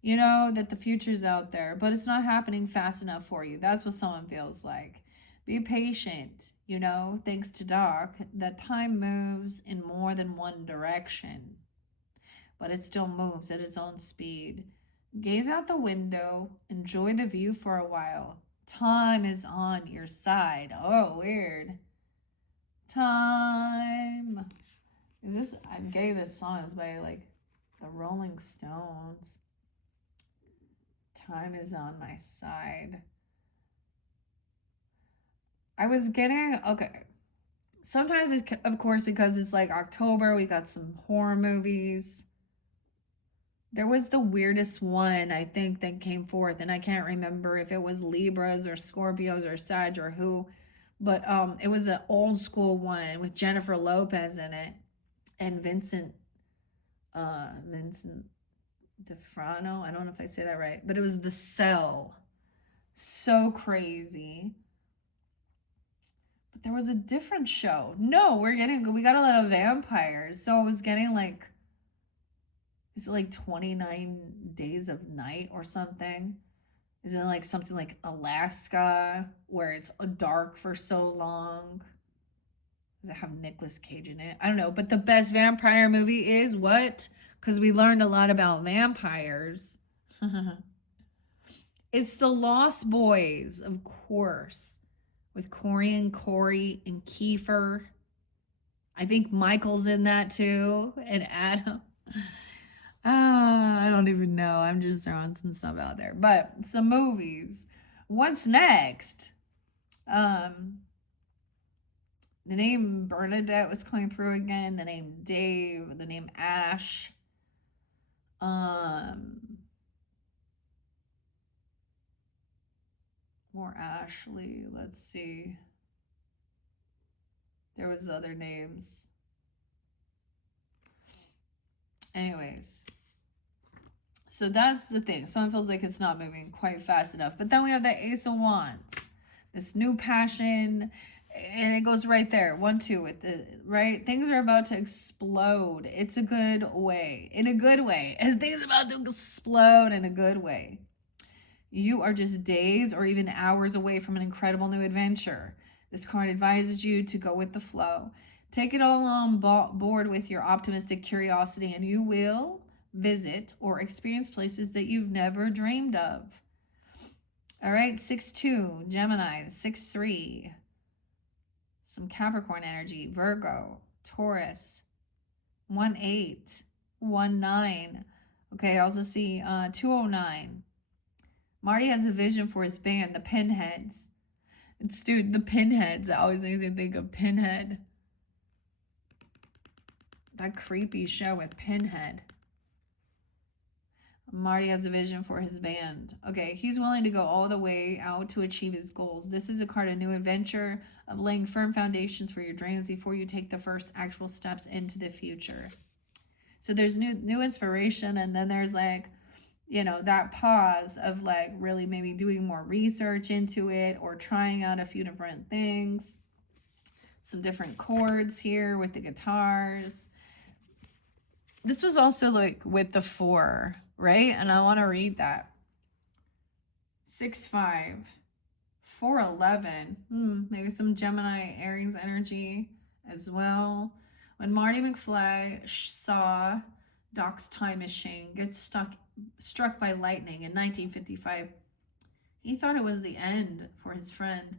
You know that the future's out there, but it's not happening fast enough for you. That's what someone feels like. Be patient, thanks to Doc, that time moves in more than one direction, but it still moves at its own speed. Gaze out the window, enjoy the view for a while. Time is on your side. Oh, weird. Time. I'm getting this song is by the Rolling Stones. Time is on my side. I was getting, okay. Sometimes it's, of course, because it's like October, we got some horror movies. There was the weirdest one, I think, that came forth, and I can't remember if it was Libras or Scorpios or Sag or who, but it was an old school one with Jennifer Lopez in it and Vincent DeFrano. I don't know if I say that right, but it was The Cell. So crazy. But there was a different show. No, we got a lot of vampires. So I was getting is it like 29 Days of Night or something? Is it like something like Alaska where it's dark for so long? Does it have Nicolas Cage in it? I don't know. But the best vampire movie is what? Because we learned a lot about vampires. It's The Lost Boys, of course, with Corey and Kiefer. I think Michael's in that too, and Adam. I don't even know. I'm just throwing some stuff out there. But some movies. What's next? The name Bernadette was coming through again. The name Dave. The name Ash. More Ashley. Let's see. There was other names. Anyways. So that's the thing. Someone feels like it's not moving quite fast enough. But then we have the Ace of Wands. This new passion. And it goes right there. 1, 2 with the right. Things are about to explode. It's a good way. In a good way. As things are about to explode in a good way. You are just days or even hours away from an incredible new adventure. This card advises you to go with the flow. Take it all on board with your optimistic curiosity, and you will visit or experience places that you've never dreamed of. All right, 6-2, Gemini, 6-3. Some Capricorn energy, Virgo, Taurus, 1-8, 1-9. Okay, I also see 209. Marty has a vision for his band, the Pinheads. It's, dude, the Pinheads. That always makes me think of Pinhead. That creepy show with Pinhead. Marty has a vision for his band. Okay, he's willing to go all the way out to achieve his goals. This is a card of new adventure, of laying firm foundations for your dreams before you take the first actual steps into the future. So there's new inspiration, and then there's like, you know, that pause of like really maybe doing more research into it or trying out a few different things. Some different chords here with the guitars. This was also like with the 4, right? And I want to read that. 6-5, 4-11. Maybe some Gemini Aries energy as well. When Marty McFly saw Doc's time machine get struck by lightning in 1955, he thought it was the end for his friend.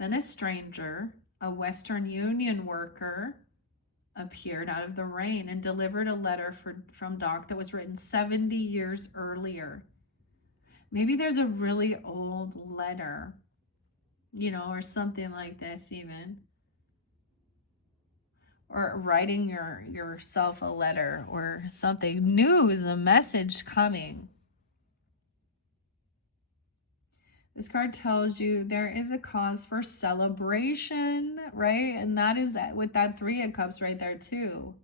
Then a stranger, a Western Union worker, appeared out of the rain and delivered a letter from Doc that was written 70 years earlier. Maybe there's a really old letter, you know, or something like this even. Or writing yourself a letter or something. News, a message coming. This card tells you there is a cause for celebration, right? And that is with that 3 of Cups right there too.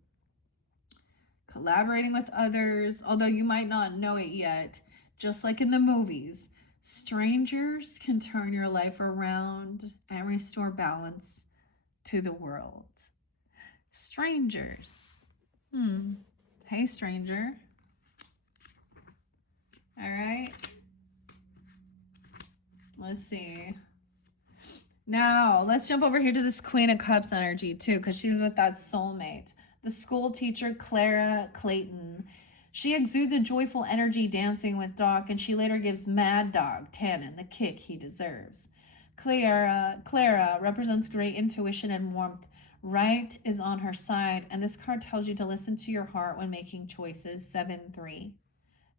Collaborating with others, although you might not know it yet, just like in the movies, strangers can turn your life around and restore balance to the world. Strangers. Hey, stranger. All right. Let's see. Now, let's jump over here to this Queen of Cups energy, too, because she's with that soulmate. The school teacher, Clara Clayton. She exudes a joyful energy dancing with Doc, and she later gives Mad Dog Tannen the kick he deserves. Clara represents great intuition and warmth. Right is on her side, and this card tells you to listen to your heart when making choices. 7-3.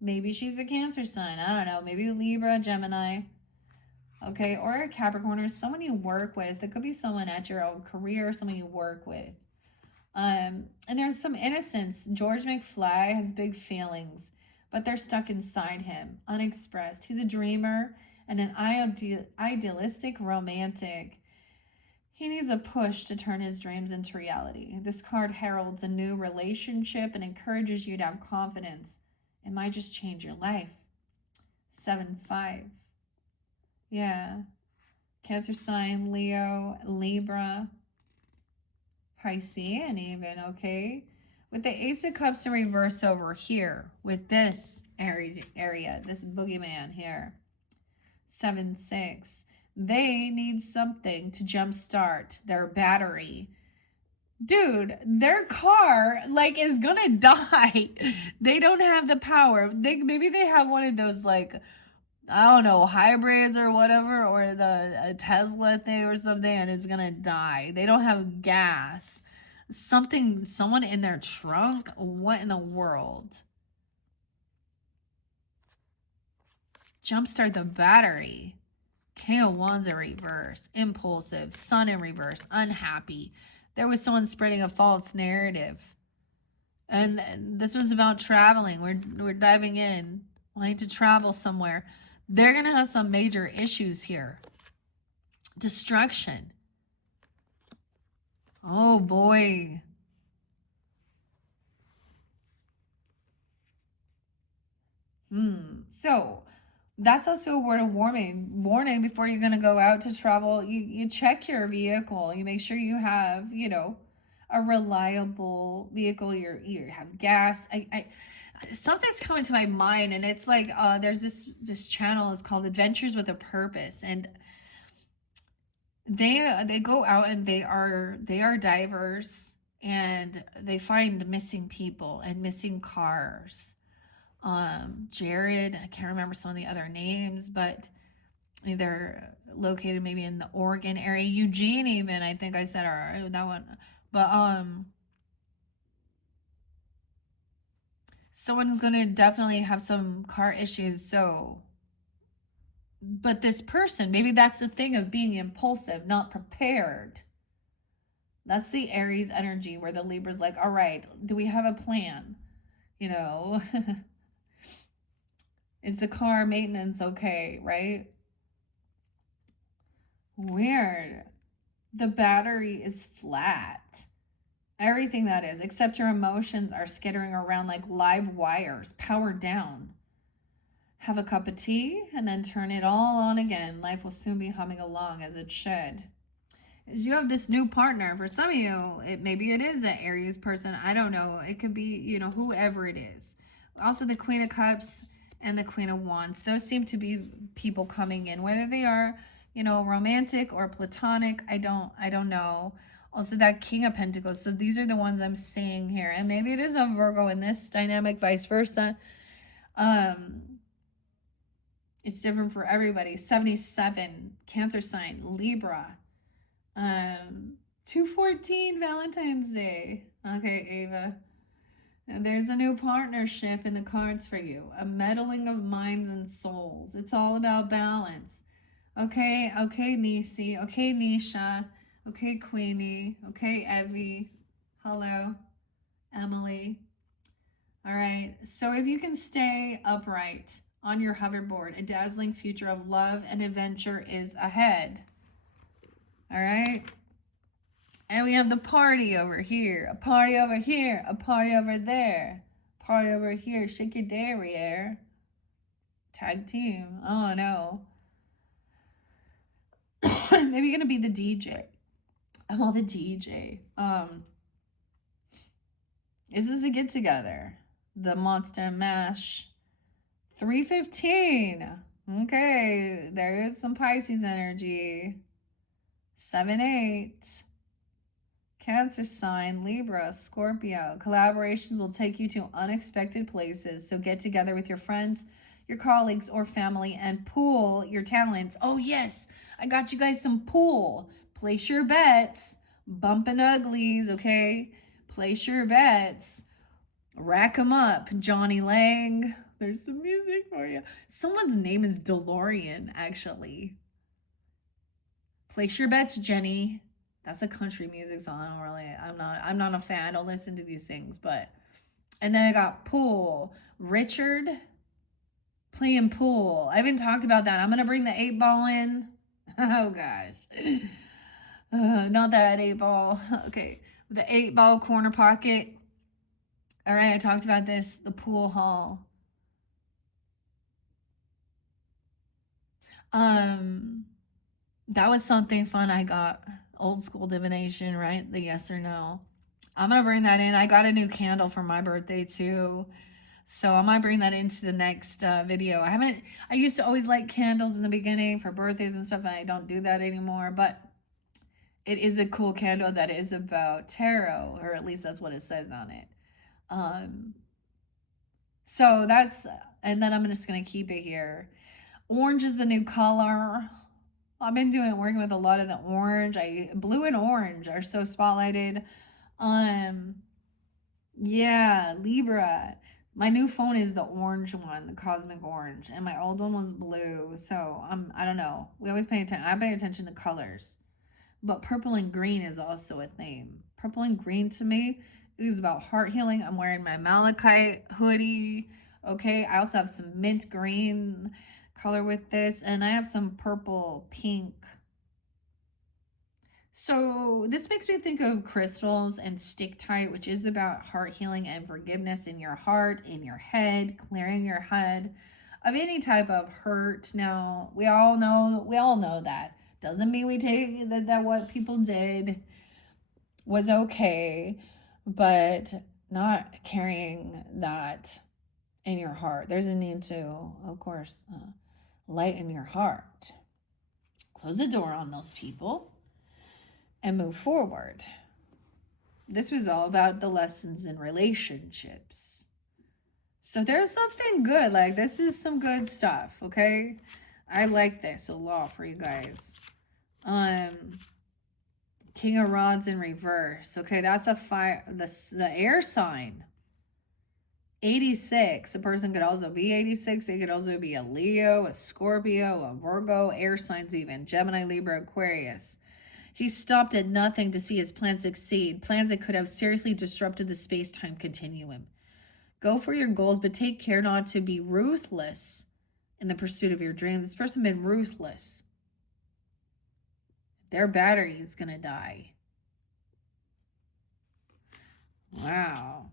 Maybe she's a Cancer sign. I don't know. Maybe Libra, Gemini. Okay, or a Capricorn, or someone you work with. It could be someone at your own career, someone you work with. And there's some innocence. George McFly has big feelings, but they're stuck inside him, unexpressed. He's a dreamer and an idealistic romantic. He needs a push to turn his dreams into reality. This card heralds a new relationship and encourages you to have confidence. It might just change your life. 7-5. Yeah. Cancer sign, Leo, Libra, Piscean even, okay? With the Ace of Cups in reverse over here, with this area, this boogeyman here. 7-6. They need something to jumpstart their battery. Dude, their car, like, is gonna die. They don't have the power. Maybe they have one of those, like, I don't know, hybrids or whatever, or the Tesla thing or something, and it's gonna die. They don't have gas. Someone in their trunk? What in the world? Jumpstart the battery. King of Wands in reverse. Impulsive. Sun in reverse. Unhappy. There was someone spreading a false narrative. And this was about traveling. We're diving in. Wanting to travel somewhere. They're going to have some major issues here. Destruction. Oh, boy. So, That's also a word of warning before you're going to go out to travel. You check your vehicle. You make sure you have, you know, a reliable vehicle. You have gas. I something's coming to my mind, and it's like there's this channel. It's called Adventures with a Purpose, and they go out and they are divers, and they find missing people and missing cars. Jared, I can't remember some of the other names, but they're located maybe in the Oregon area, Eugene even, I think I said, or that one. But someone's gonna definitely have some car issues. So, but this person, maybe that's the thing of being impulsive, not prepared. That's the Aries energy where the Libra's like, all right, do we have a plan? You know, is the car maintenance okay, right? Weird. The battery is flat. Everything that is, except your emotions are skittering around like live wires, powered down. Have a cup of tea and then turn it all on again. Life will soon be humming along as it should. As you have this new partner, for some of you, maybe it is an Aries person. I don't know. It could be, you know, whoever it is. Also, the Queen of Cups and the Queen of Wands. Those seem to be people coming in, whether they are, you know, romantic or platonic. I don't know. Also, that King of Pentacles. So these are the ones I'm seeing here, and maybe it is a Virgo in this dynamic, vice versa. It's different for everybody. 77, Cancer sign, Libra. 214, Valentine's Day. Okay, Ava. And there's a new partnership in the cards for you. A meddling of minds and souls. It's all about balance. Okay, Nisi. Okay, Nisha. Okay, Queenie. Okay, Evie. Hello, Emily. All right, so if you can stay upright on your hoverboard, a dazzling future of love and adventure is ahead. All right. And we have the party over here, a party over here, a party over there, party over here. Shake your derriere. Tag team. Oh no. Maybe you're gonna be the DJ. I'm all the DJ. Is this a get together? The Monster Mash. 315. Okay, there is some Pisces energy. 7-8. Cancer sign, Libra, Scorpio. Collaborations will take you to unexpected places. So get together with your friends, your colleagues, or family and pool your talents. Oh, yes, I got you guys some pool. Place your bets. Bumping uglies, okay? Place your bets. Rack them up. Johnny Lang. There's the music for you. Someone's name is DeLorean, actually. Place your bets, Jenny. That's a country music song. I'm not a fan. I don't listen to these things, but and then I got pool. Richard playing pool. I haven't talked about that. I'm gonna bring the 8-ball in. Oh gosh. Not that 8-ball. Okay. The 8-ball corner pocket. All right, I talked about this. The pool hall. That was something fun I got. Old school divination, right? The yes or no. I'm gonna bring that in. I got a new candle for my birthday too, so I might bring that into the next video. I used to always light candles in the beginning for birthdays and stuff, and I don't do that anymore, but it is a cool candle that is about tarot, or at least that's what it says on it. So that's, and then I'm just gonna keep it here. Orange is the new color. I've been working with a lot of the orange. Blue and orange are so spotlighted. Yeah, Libra. My new phone is the orange one, the cosmic orange, and my old one was blue. So I don't know. We always pay attention. I pay attention to colors, but purple and green is also a theme. Purple and green to me is about heart healing. I'm wearing my malachite hoodie. Okay, I also have some mint green color with this, and I have some purple pink. So this makes me think of crystals and Stick-Tite, which is about heart healing and forgiveness in your heart, in your head, clearing your head. of any type of hurt. Now, we all know that. Doesn't mean we take that what people did was okay, but not carrying that in your heart. There's a need to, of course, lighten your heart. Close the door on those people and move forward. This was all about the lessons in relationships. So there's something good. Like, this is some good stuff, okay? I like this a lot for you guys. King of Rods in reverse. Okay, that's the fire, the air sign. 86. A person could also be 86. It could also be a Leo, a Scorpio, a Virgo, air signs even. Gemini, Libra, Aquarius. He stopped at nothing to see his plans succeed. Plans that could have seriously disrupted the space-time continuum. Go for your goals, but take care not to be ruthless in the pursuit of your dreams. This person been ruthless. Their battery is going to die. Wow.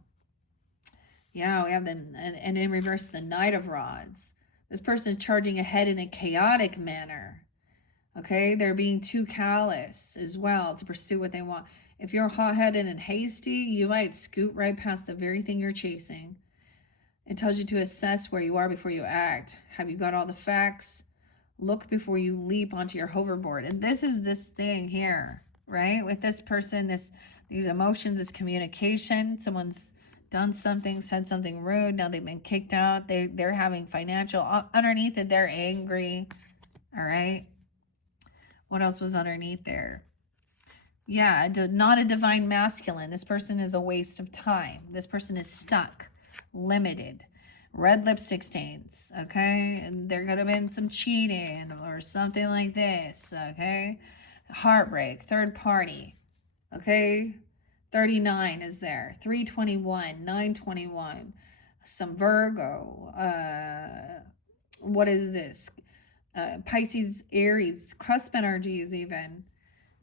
Yeah, we have and in reverse, the Knight of Rods. This person is charging ahead in a chaotic manner. Okay, they're being too callous as well to pursue what they want. If you're hot-headed and hasty, you might scoot right past the very thing you're chasing. It tells you to assess where you are before you act. Have you got all the facts? Look before you leap onto your hoverboard. And this is this thing here, right? With this person, these emotions, this communication. Someone's done something, said something rude. Now they've been kicked out. They're having financial. Underneath it, they're angry. All right. What else was underneath there? Yeah, not a divine masculine. This person is a waste of time. This person is stuck, limited. Red lipstick stains, okay? And there could have been some cheating or something like this, okay? Heartbreak, third party, okay? 39 is there. 321, 921, some Virgo. What is this? Pisces, Aries, cusp energies even.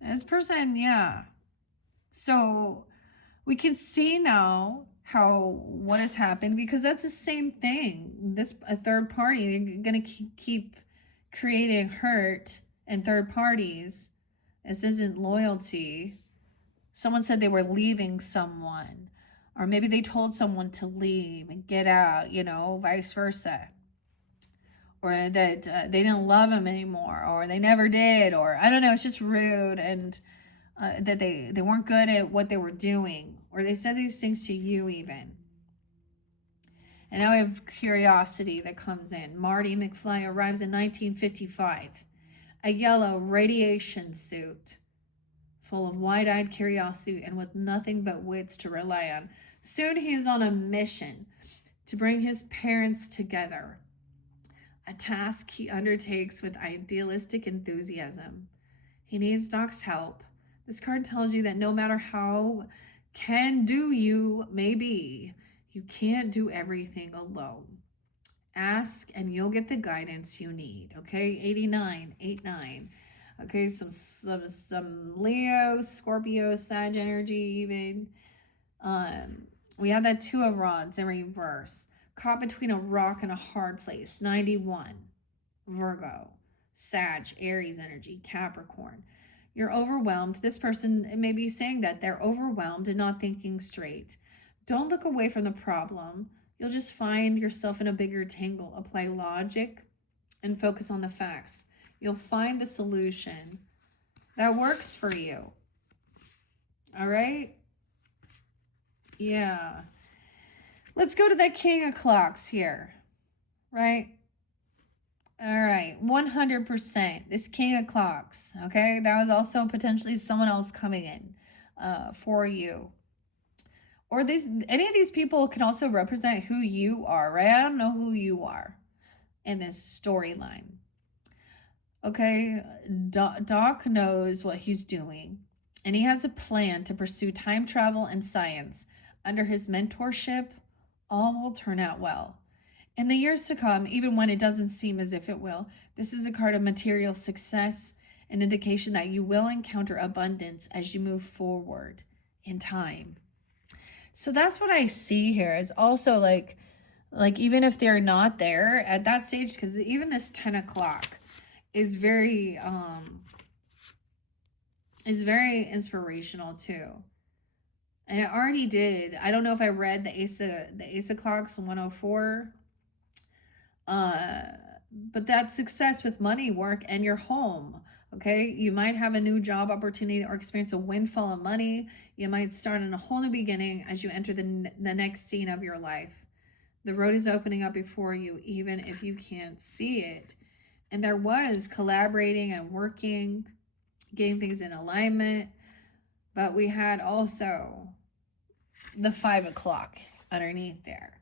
This person, yeah. So we can see now what has happened, because that's the same thing. A third party, they're going to keep creating hurt and third parties. This isn't loyalty. Someone said they were leaving someone, or maybe they told someone to leave and get out, vice versa. Or that they didn't love him anymore, or they never did, or I don't know, it's just rude, and that they weren't good at what they were doing, or they said these things to you even. And now we have curiosity that comes in. Marty McFly arrives in 1955. A yellow radiation suit full of wide-eyed curiosity and with nothing but wits to rely on. Soon he is on a mission to bring his parents together. A task he undertakes with idealistic enthusiasm. He needs Doc's help. This card tells you that no matter how can-do you may be, you can't do everything alone. Ask and you'll get the guidance you need. Okay, 89, 89. Okay, some Leo, Scorpio, Sag energy even. We have that Two of Rods in reverse. Caught between a rock and a hard place. 91. Virgo, Sag, Aries energy, Capricorn. You're overwhelmed. This person may be saying that they're overwhelmed and not thinking straight. Don't look away from the problem. You'll just find yourself in a bigger tangle. Apply logic and focus on the facts. You'll find the solution that works for you. All right? Yeah. Let's go to that King of Clocks here. Right? All right, 100%. This King of Clocks, okay? That was also potentially someone else coming in for you. Or any of these people can also represent who you are, right? I don't know who you are in this storyline. Okay, Doc knows what he's doing, and he has a plan to pursue time travel and science. Under his mentorship, all will turn out well. In the years to come, even when it doesn't seem as if it will, this is a card of material success, an indication that you will encounter abundance as you move forward in time. So that's what I see here, is also like Like, even if they're not there at that stage, because even this 10 o'clock is very inspirational too. And it already did. I don't know if I read the Ace of Clocks 104. Uh but that's success with money, work, and your home. Okay? You might have a new job opportunity or experience a windfall of money. You might start in a whole new beginning as you enter the next scene of your life. The road is opening up before you, even if you can't see it. And there was collaborating and working, getting things in alignment. But we had also the 5 o'clock underneath there.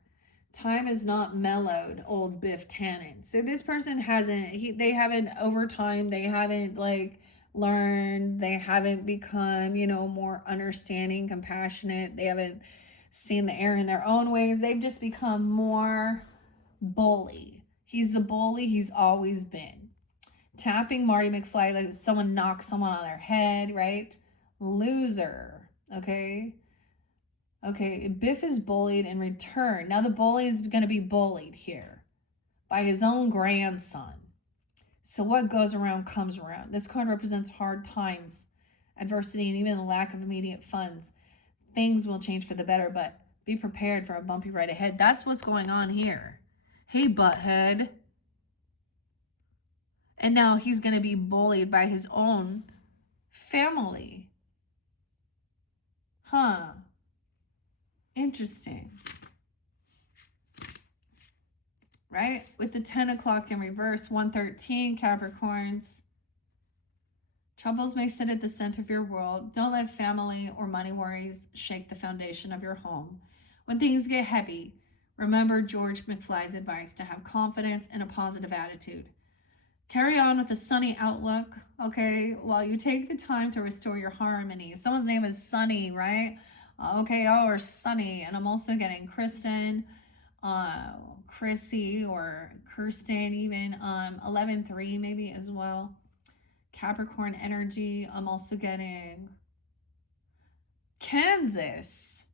Time is not mellowed, old Biff Tannen. So this person they haven't over time, they haven't like learned, they haven't become, more understanding, compassionate. They haven't seen the error in their own ways. They've just become more bully. He's the bully he's always been. Tapping Marty McFly, like someone knocks someone on their head, right? Loser, okay? Okay, Biff is bullied in return. Now the bully is going to be bullied here by his own grandson. So what goes around comes around. This card represents hard times, adversity, and even the lack of immediate funds. Things will change for the better, but be prepared for a bumpy ride ahead. That's what's going on here. Hey, butthead. And now he's going to be bullied by his own family. Huh. Interesting. Right? With the 10 o'clock in reverse, 113, Capricorns. Troubles may sit at the center of your world. Don't let family or money worries shake the foundation of your home. When things get heavy, remember George McFly's advice to have confidence and a positive attitude. Carry on with a sunny outlook, okay, while you take the time to restore your harmony. Someone's name is Sunny, right? Okay, or Sunny. And I'm also getting Kristen, Chrissy, or Kirsten even. 11-3 maybe as well. Capricorn energy. I'm also getting Kansas.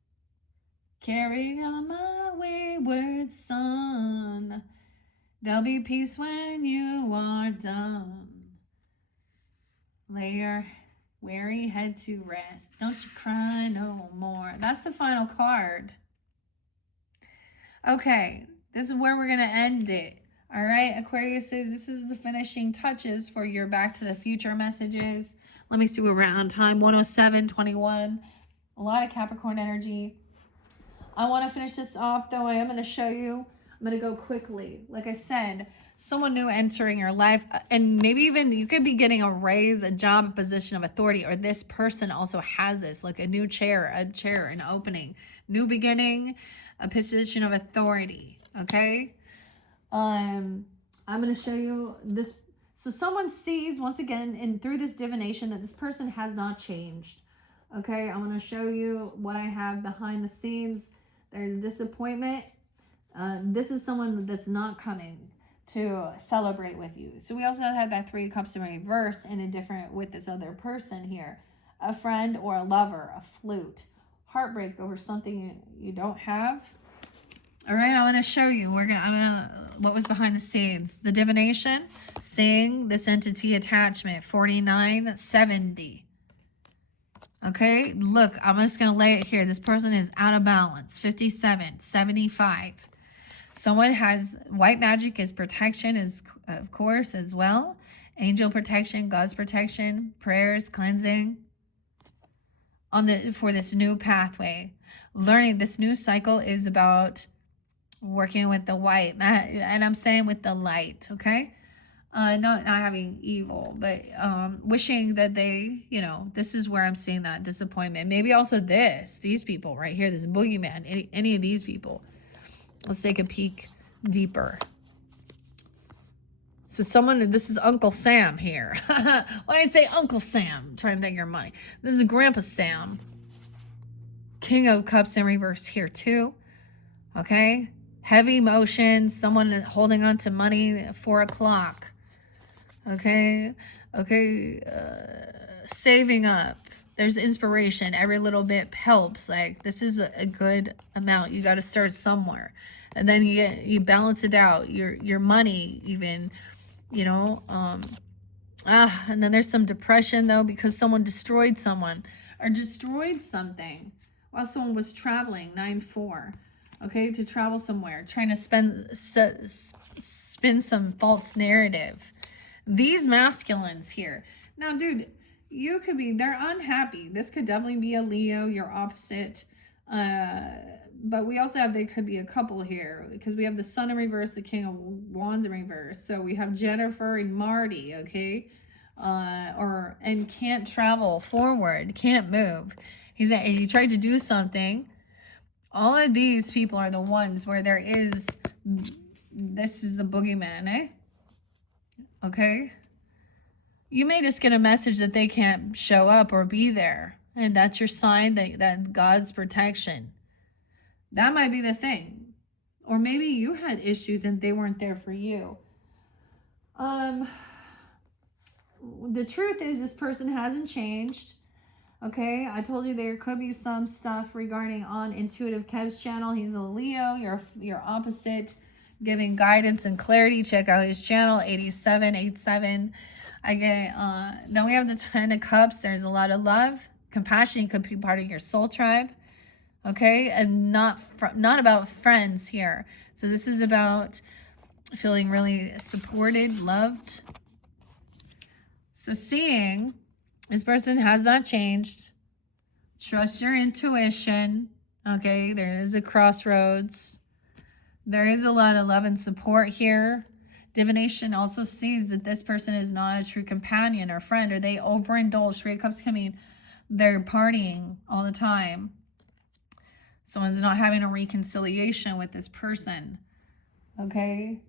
Carry on my wayward son. There'll be peace when you are done. Lay your weary head to rest. Don't you cry no more. That's the final card. Okay, this is where we're going to end it. All right, Aquarius says this is the finishing touches for your Back to the Future messages. Let me see where we're at on time. 107:21. A lot of Capricorn energy. I want to finish this off, though. I am going to show you. I'm going to go quickly. Like I said, someone new entering your life, and maybe even you could be getting a raise, a job, a position of authority, or this person also has this, like a new chair, an opening, new beginning, a position of authority. Okay. I'm going to show you this. So someone sees once again, and through this divination, that this person has not changed. Okay. I'm going to show you what I have behind the scenes. There's disappointment. This is someone that's not coming to celebrate with you. So we also had that 3 of Cups in reverse and a different with this other person here. A friend or a lover, a flute. Heartbreak over something you don't have. All right, I'm going to show you. What was behind the scenes. The divination, seeing this entity attachment, 4970. Okay, look, I'm just going to lay it here. This person is out of balance, 5775. Someone has white magic as protection, is of course, as well. Angel protection, God's protection, prayers, cleansing for this new pathway. Learning this new cycle is about working with the white, and I'm saying with the light, okay? Not having evil, but wishing that they, this is where I'm seeing that disappointment. Maybe also these people right here, this boogeyman, any of these people. Let's take a peek deeper. So this is Uncle Sam here. Why do I say Uncle Sam? Trying to take your money. This is Grandpa Sam. King of Cups in reverse here too. Okay. Heavy emotions. Someone holding on to money at 4 o'clock. Okay. Saving up. There's inspiration. Every little bit helps. Like, this is a good amount. You got to start somewhere. and then you balance it out, your money even, you know. And then there's some depression though, because someone destroyed someone or destroyed something while someone was traveling. 9-4. Okay, to travel somewhere, trying to spin some false narrative. These masculines here. Now, dude, you could be, they're unhappy. This could definitely be a Leo, your opposite. But we also have, they could be a couple here, because we have the Sun in reverse, the King of Wands in reverse. So we have Jennifer and Marty, okay? And can't travel forward, can't move. He tried to do something. All of these people are the ones where there is, this is the boogeyman, eh? Okay? You may just get a message that they can't show up or be there. And that's your sign that God's protection. That might be the thing. Or maybe you had issues and they weren't there for you. The truth is, this person hasn't changed. Okay, I told you there could be some stuff regarding on Intuitive Kev's channel. He's a Leo, your opposite, giving guidance and clarity. Check out his channel, 8787. Then we have the 10 of Cups. There's a lot of love, compassion. You could be part of your soul tribe. Okay, and not about friends here. So this is about feeling really supported, loved. So seeing this person has not changed. Trust your intuition. Okay, there is a crossroads. There is a lot of love and support here. Divination also sees that this person is not a true companion or friend, or they overindulge. 3 of Cups coming, they're partying all the time. Someone's not having a reconciliation with this person. Okay,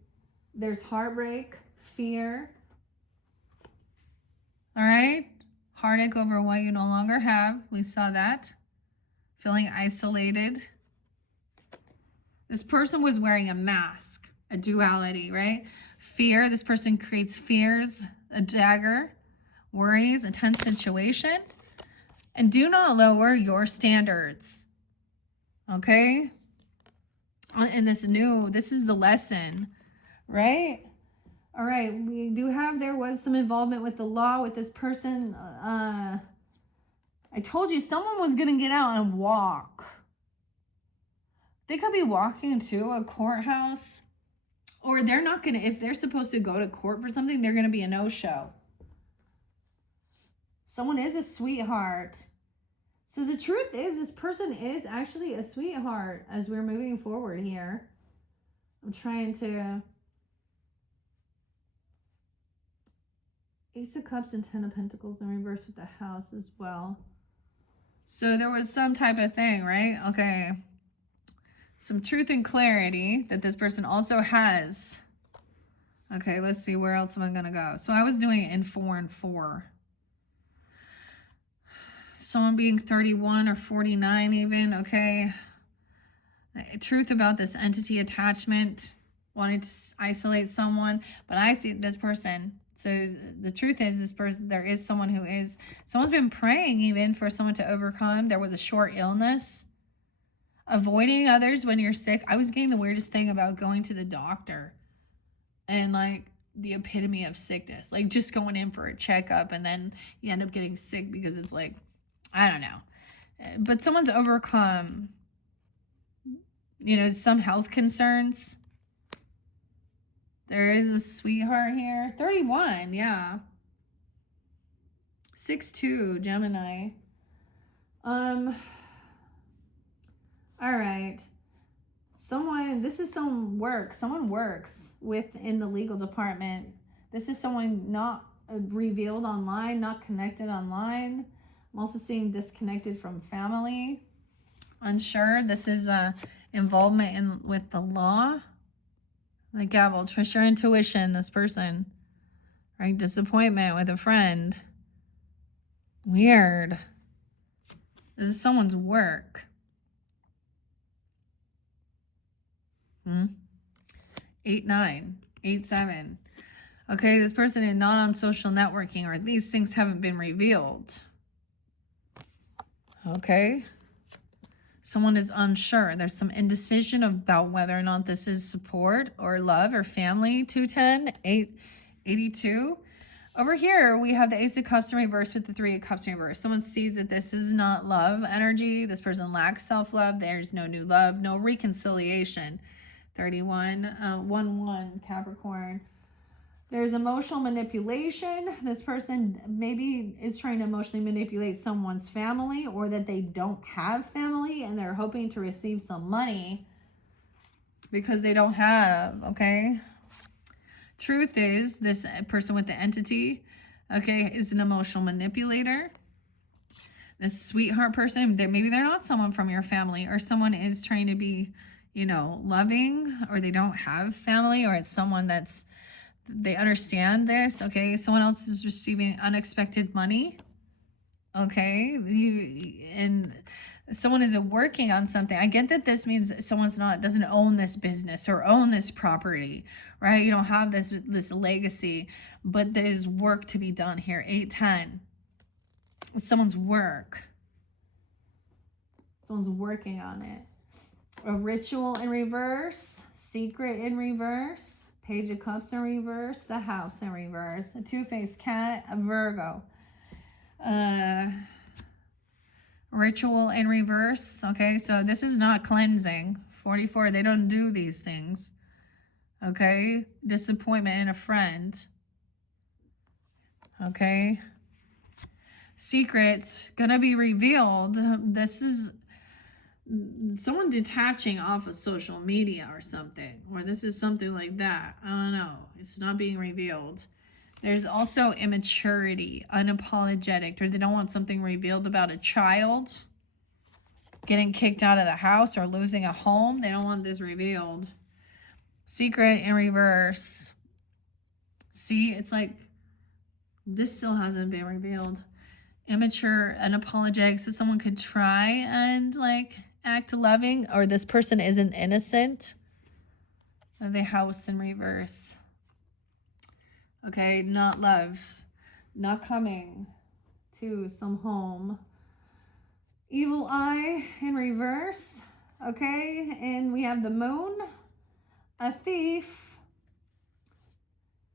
there's heartbreak, fear. All right, heartache over what you no longer have. We saw that. Feeling isolated. This person was wearing a mask, a duality, right? Fear, this person creates fears, a dagger, worries, a tense situation. And do not lower your standards. Okay? And this is the lesson, right? All right, we do have, there was some involvement with the law with this person. I told you someone was going to get out and walk. They could be walking to a courthouse, or they're not going to, if they're supposed to go to court for something, they're going to be a no-show. Someone is a sweetheart. So the truth is, this person is actually a sweetheart as we're moving forward here. I'm trying to... Ace of Cups and 10 of Pentacles in reverse with the House as well. So there was some type of thing, right? Okay. Some truth and clarity that this person also has. Okay, let's see. Where else am I going to go? So I was doing it in 4 and 4. Someone being 31 or 49 even, okay. Truth about this entity attachment, wanting to isolate someone. But I see this person. So the truth is, this person, there is someone who is, someone's been praying even for someone to overcome. There was a short illness. Avoiding others when you're sick. I was getting the weirdest thing about going to the doctor and like the epitome of sickness. Like just going in for a checkup and then you end up getting sick because it's like, I don't know. But someone's overcome, you know, some health concerns. There is a sweetheart here. 31, yeah. 6-2, Gemini. All right. This is someone works within the legal department. This is someone not revealed online, not connected online. I'm also seeing disconnected from family. Unsure. This is involvement with the law. The gavel. Trust your intuition. This person. Right? Disappointment with a friend. Weird. This is someone's work. 8-9. 8-7. Okay, this person is not on social networking, or these things haven't been revealed. Okay. Someone is unsure. There's some indecision about whether or not this is support or love or family. 210, 882. Over here, we have the Ace of Cups in reverse with the Three of Cups in reverse. Someone sees that this is not love energy. This person lacks self-love. There's no new love, no reconciliation. 31, 1, Capricorn. There's emotional manipulation. This person maybe is trying to emotionally manipulate someone's family, or that they don't have family and they're hoping to receive some money because they don't have, okay? Truth is, this person with the entity, okay, is an emotional manipulator. This sweetheart person, maybe they're not someone from your family, or someone is trying to be, you know, loving, or they don't have family, or it's someone that's, they understand this, okay? Someone else is receiving unexpected money, okay? And someone isn't working on something. I get that this means someone's doesn't own this business or own this property, right? You don't have this legacy, but there's work to be done here. 810. It's someone's work. Someone's working on it. A ritual in reverse, secret in reverse. Page of Cups in reverse, the House in reverse, a two-faced cat, a Virgo. Ritual in reverse, okay? So this is not cleansing. 44, they don't do these things, okay? Disappointment in a friend, okay? Secrets gonna be revealed. This is someone detaching off of social media or something, or this is something like that. I don't know. It's not being revealed. There's also immaturity, unapologetic, or they don't want something revealed about a child getting kicked out of the house or losing a home. They don't want this revealed. Secret in reverse. See, it's like this still hasn't been revealed. Immature, unapologetic, so someone could try and like act loving, or this person isn't innocent. The House in reverse. Okay, not love, not coming to some home. Evil eye in reverse. Okay, and we have the Moon, a thief,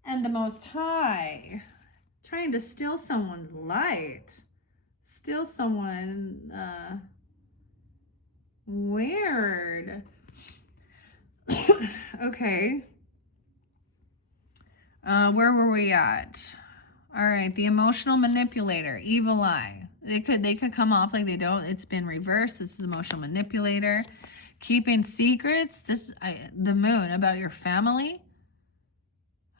and the Most High. Trying to steal someone's light. Steal someone, weird. Okay. Where were we at? All right, the emotional manipulator, evil eye. They could come off like they don't. It's been reversed. This is emotional manipulator. Keeping secrets. The Moon, about your family.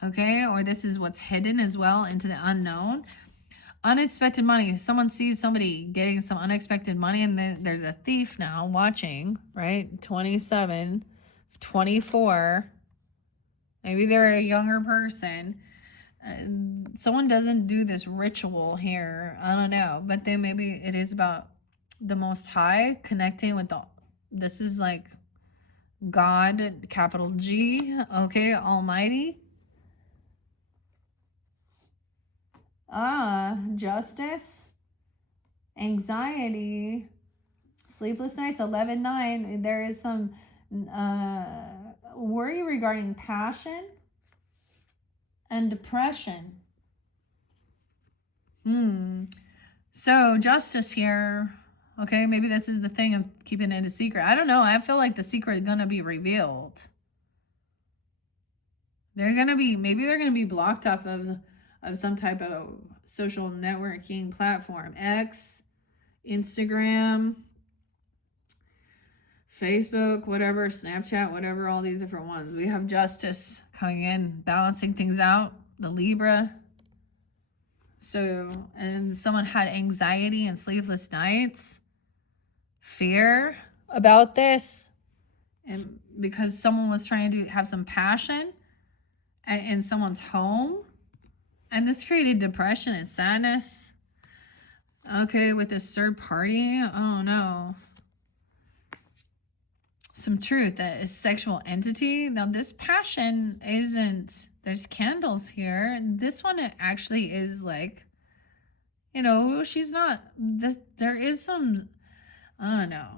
Okay, or this is what's hidden as well, into the unknown. Unexpected money. Someone sees somebody getting some unexpected money, and then there's a thief now watching, right? 27, 24. Maybe they're a younger person. Someone doesn't do this ritual here. I don't know. But then maybe it is about the Most High connecting with this is like God, capital G, okay, Almighty. Justice, anxiety, sleepless nights, 11-9. There is some worry regarding passion and depression. So justice here. Okay, maybe this is the thing of keeping it a secret. I don't know. I feel like the secret is gonna be revealed. Maybe they're gonna be blocked off of some type of social networking platform. X, Instagram, Facebook, whatever, Snapchat, whatever, all these different ones. We have justice coming in, balancing things out. The Libra. So, and someone had anxiety and sleepless nights. Fear about this. And because someone was trying to have some passion in someone's home. And this created depression and sadness. Okay, with this third party. Oh no. Some truth that is sexual entity. Now this passion isn't, there's candles here. This one actually is like, you know, she's not, there is some, I don't know.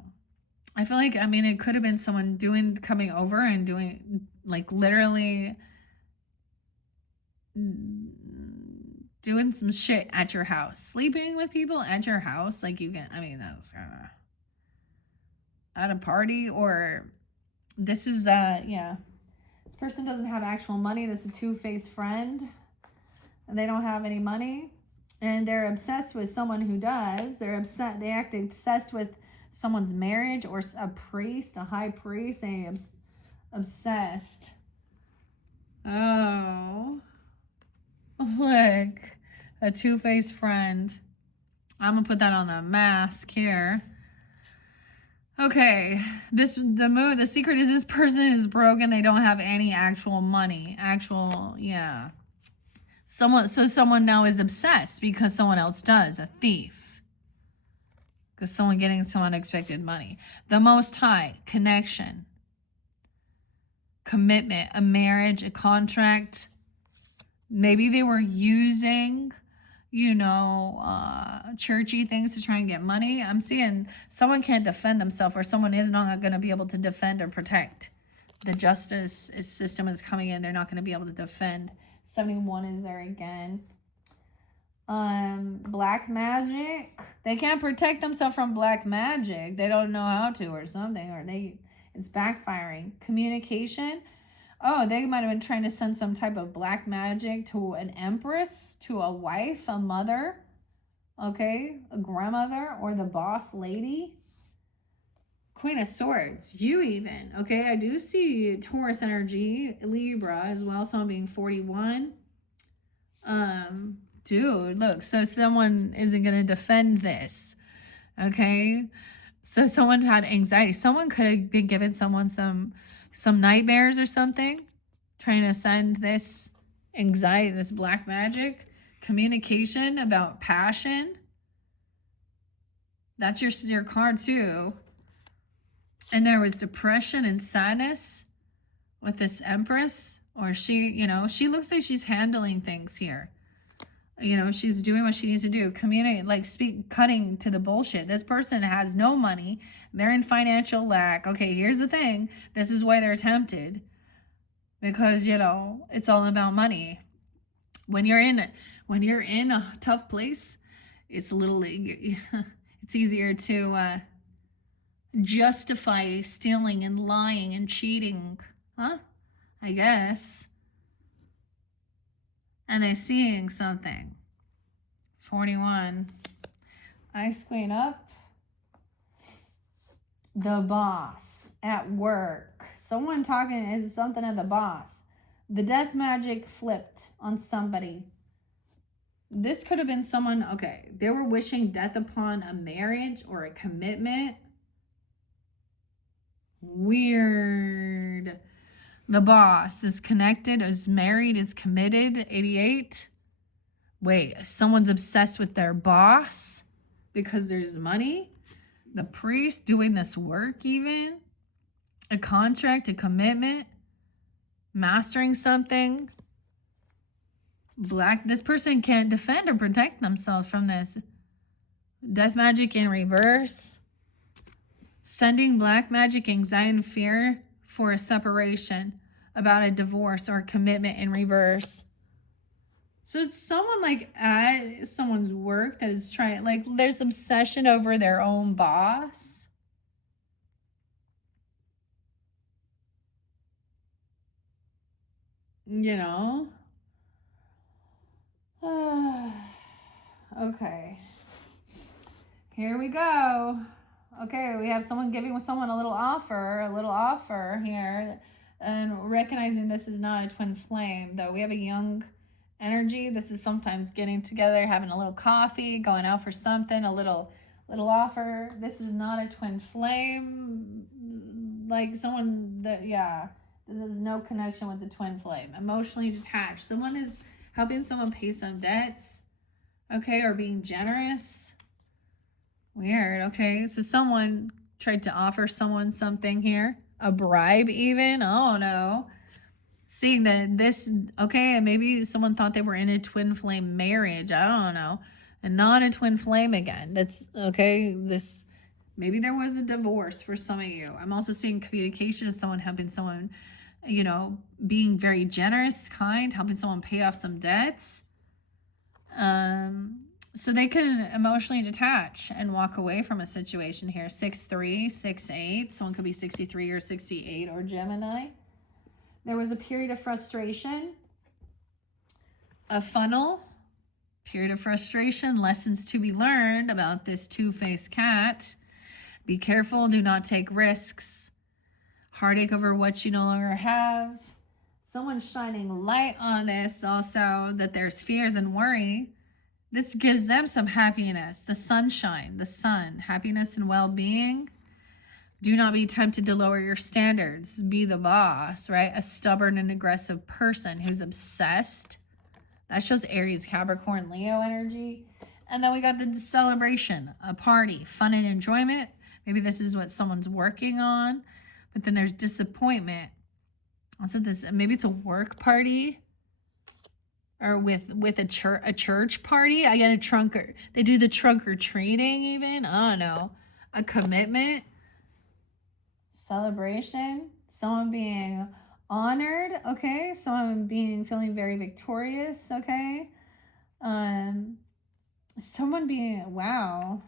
I feel like, I mean, it could have been someone coming over and doing, like, literally doing some shit at your house, sleeping with people at your house. Like, you can, I mean, that's at a party, or this is that, yeah. This person doesn't have actual money. This is a two-faced friend, and they don't have any money, and they're obsessed with someone who does. They act obsessed with someone's marriage, or a priest, a high priest. They obsessed. Oh, look, a two-faced friend. I'm gonna put that on the mask here. Okay, the secret is this person is broken. They don't have any actual money. Yeah. Someone now is obsessed because someone else does, a thief. Because someone getting some unexpected money. The Most High, connection, commitment, a marriage, a contract. Maybe they were using, churchy things to try and get money. I'm seeing someone can't defend themselves, or someone is not going to be able to defend or protect. The justice system is coming in. They're not going to be able to defend. 71 is there again. Black magic. They can't protect themselves from black magic. They don't know how to, or something, or it's backfiring. Communication. Oh, they might have been trying to send some type of black magic to an empress, to a wife, a mother, okay, a grandmother, or the boss lady. Queen of Swords, you even, okay, I do see Taurus energy, Libra as well, so I'm being 41. Dude, look, so someone isn't going to defend this, okay? So someone had anxiety. Someone could have been giving someone some nightmares or something, trying to send this anxiety, this black magic. Communication about passion. That's your card too. And there was depression and sadness with this Empress, or she looks like she's handling things here. She's doing what she needs to do. Communicate, like cutting to the bullshit. This person has no money. They're in financial lack. Okay, here's the thing. This is why they're tempted. Because, it's all about money. When you're in a tough place, it's it's easier to justify stealing and lying and cheating. Huh? I guess. And they're seeing something. 41. Ice Queen up. The boss at work. Someone talking is something at the boss. The death magic flipped on somebody. This could have been someone, okay, they were wishing death upon a marriage or a commitment. Weird. The boss is connected, is married, is committed. 88. Wait, someone's obsessed with their boss because there's money. The priest doing this work even. A contract, a commitment. Mastering something. This person can't defend or protect themselves from this. Death magic in reverse. Sending black magic, anxiety, and fear for a separation, about a divorce or commitment in reverse. So it's someone like at someone's work that is trying, like there's obsession over their own boss. Okay. Here we go. Okay, we have someone giving someone a little offer here, and recognizing this is not a twin flame, though. We have a young energy. This is sometimes getting together, having a little coffee, going out for something, a little offer. This is not a twin flame, like someone that, yeah, this is no connection with the twin flame. Emotionally detached. Someone is helping someone pay some debts, okay, or being generous. Weird. Okay, so someone tried to offer someone something here, a bribe even. Oh no. Seeing that this, okay, and maybe someone thought they were in a twin flame marriage. I don't know. And not a twin flame again. That's okay. This Maybe there was a divorce for some of you. I'm also seeing communication as someone helping someone, you know, being very generous, kind, helping someone pay off some debts. So they can emotionally detach and walk away from a situation here. 6'3", 6'8". Someone could be 63 or 68 or Gemini. There was a period of frustration. A funnel. Period of frustration. Lessons to be learned about this two-faced cat. Be careful. Do not take risks. Heartache over what you no longer have. Someone shining light on this also, that there's fears and worry. This gives them some happiness, the sunshine, the sun, happiness and well-being. Do not be tempted to lower your standards. Be the boss, right? A stubborn and aggressive person who's obsessed. That shows Aries, Capricorn, Leo energy. And then we got the celebration, a party, fun and enjoyment. Maybe this is what someone's working on. But then there's disappointment. Also this, maybe it's a work party. Or with a church party. I get a trunk or they do the trunk or treating even. I don't know. A commitment. Celebration. Someone being honored. Okay. Someone feeling very victorious. Okay. Someone being wow.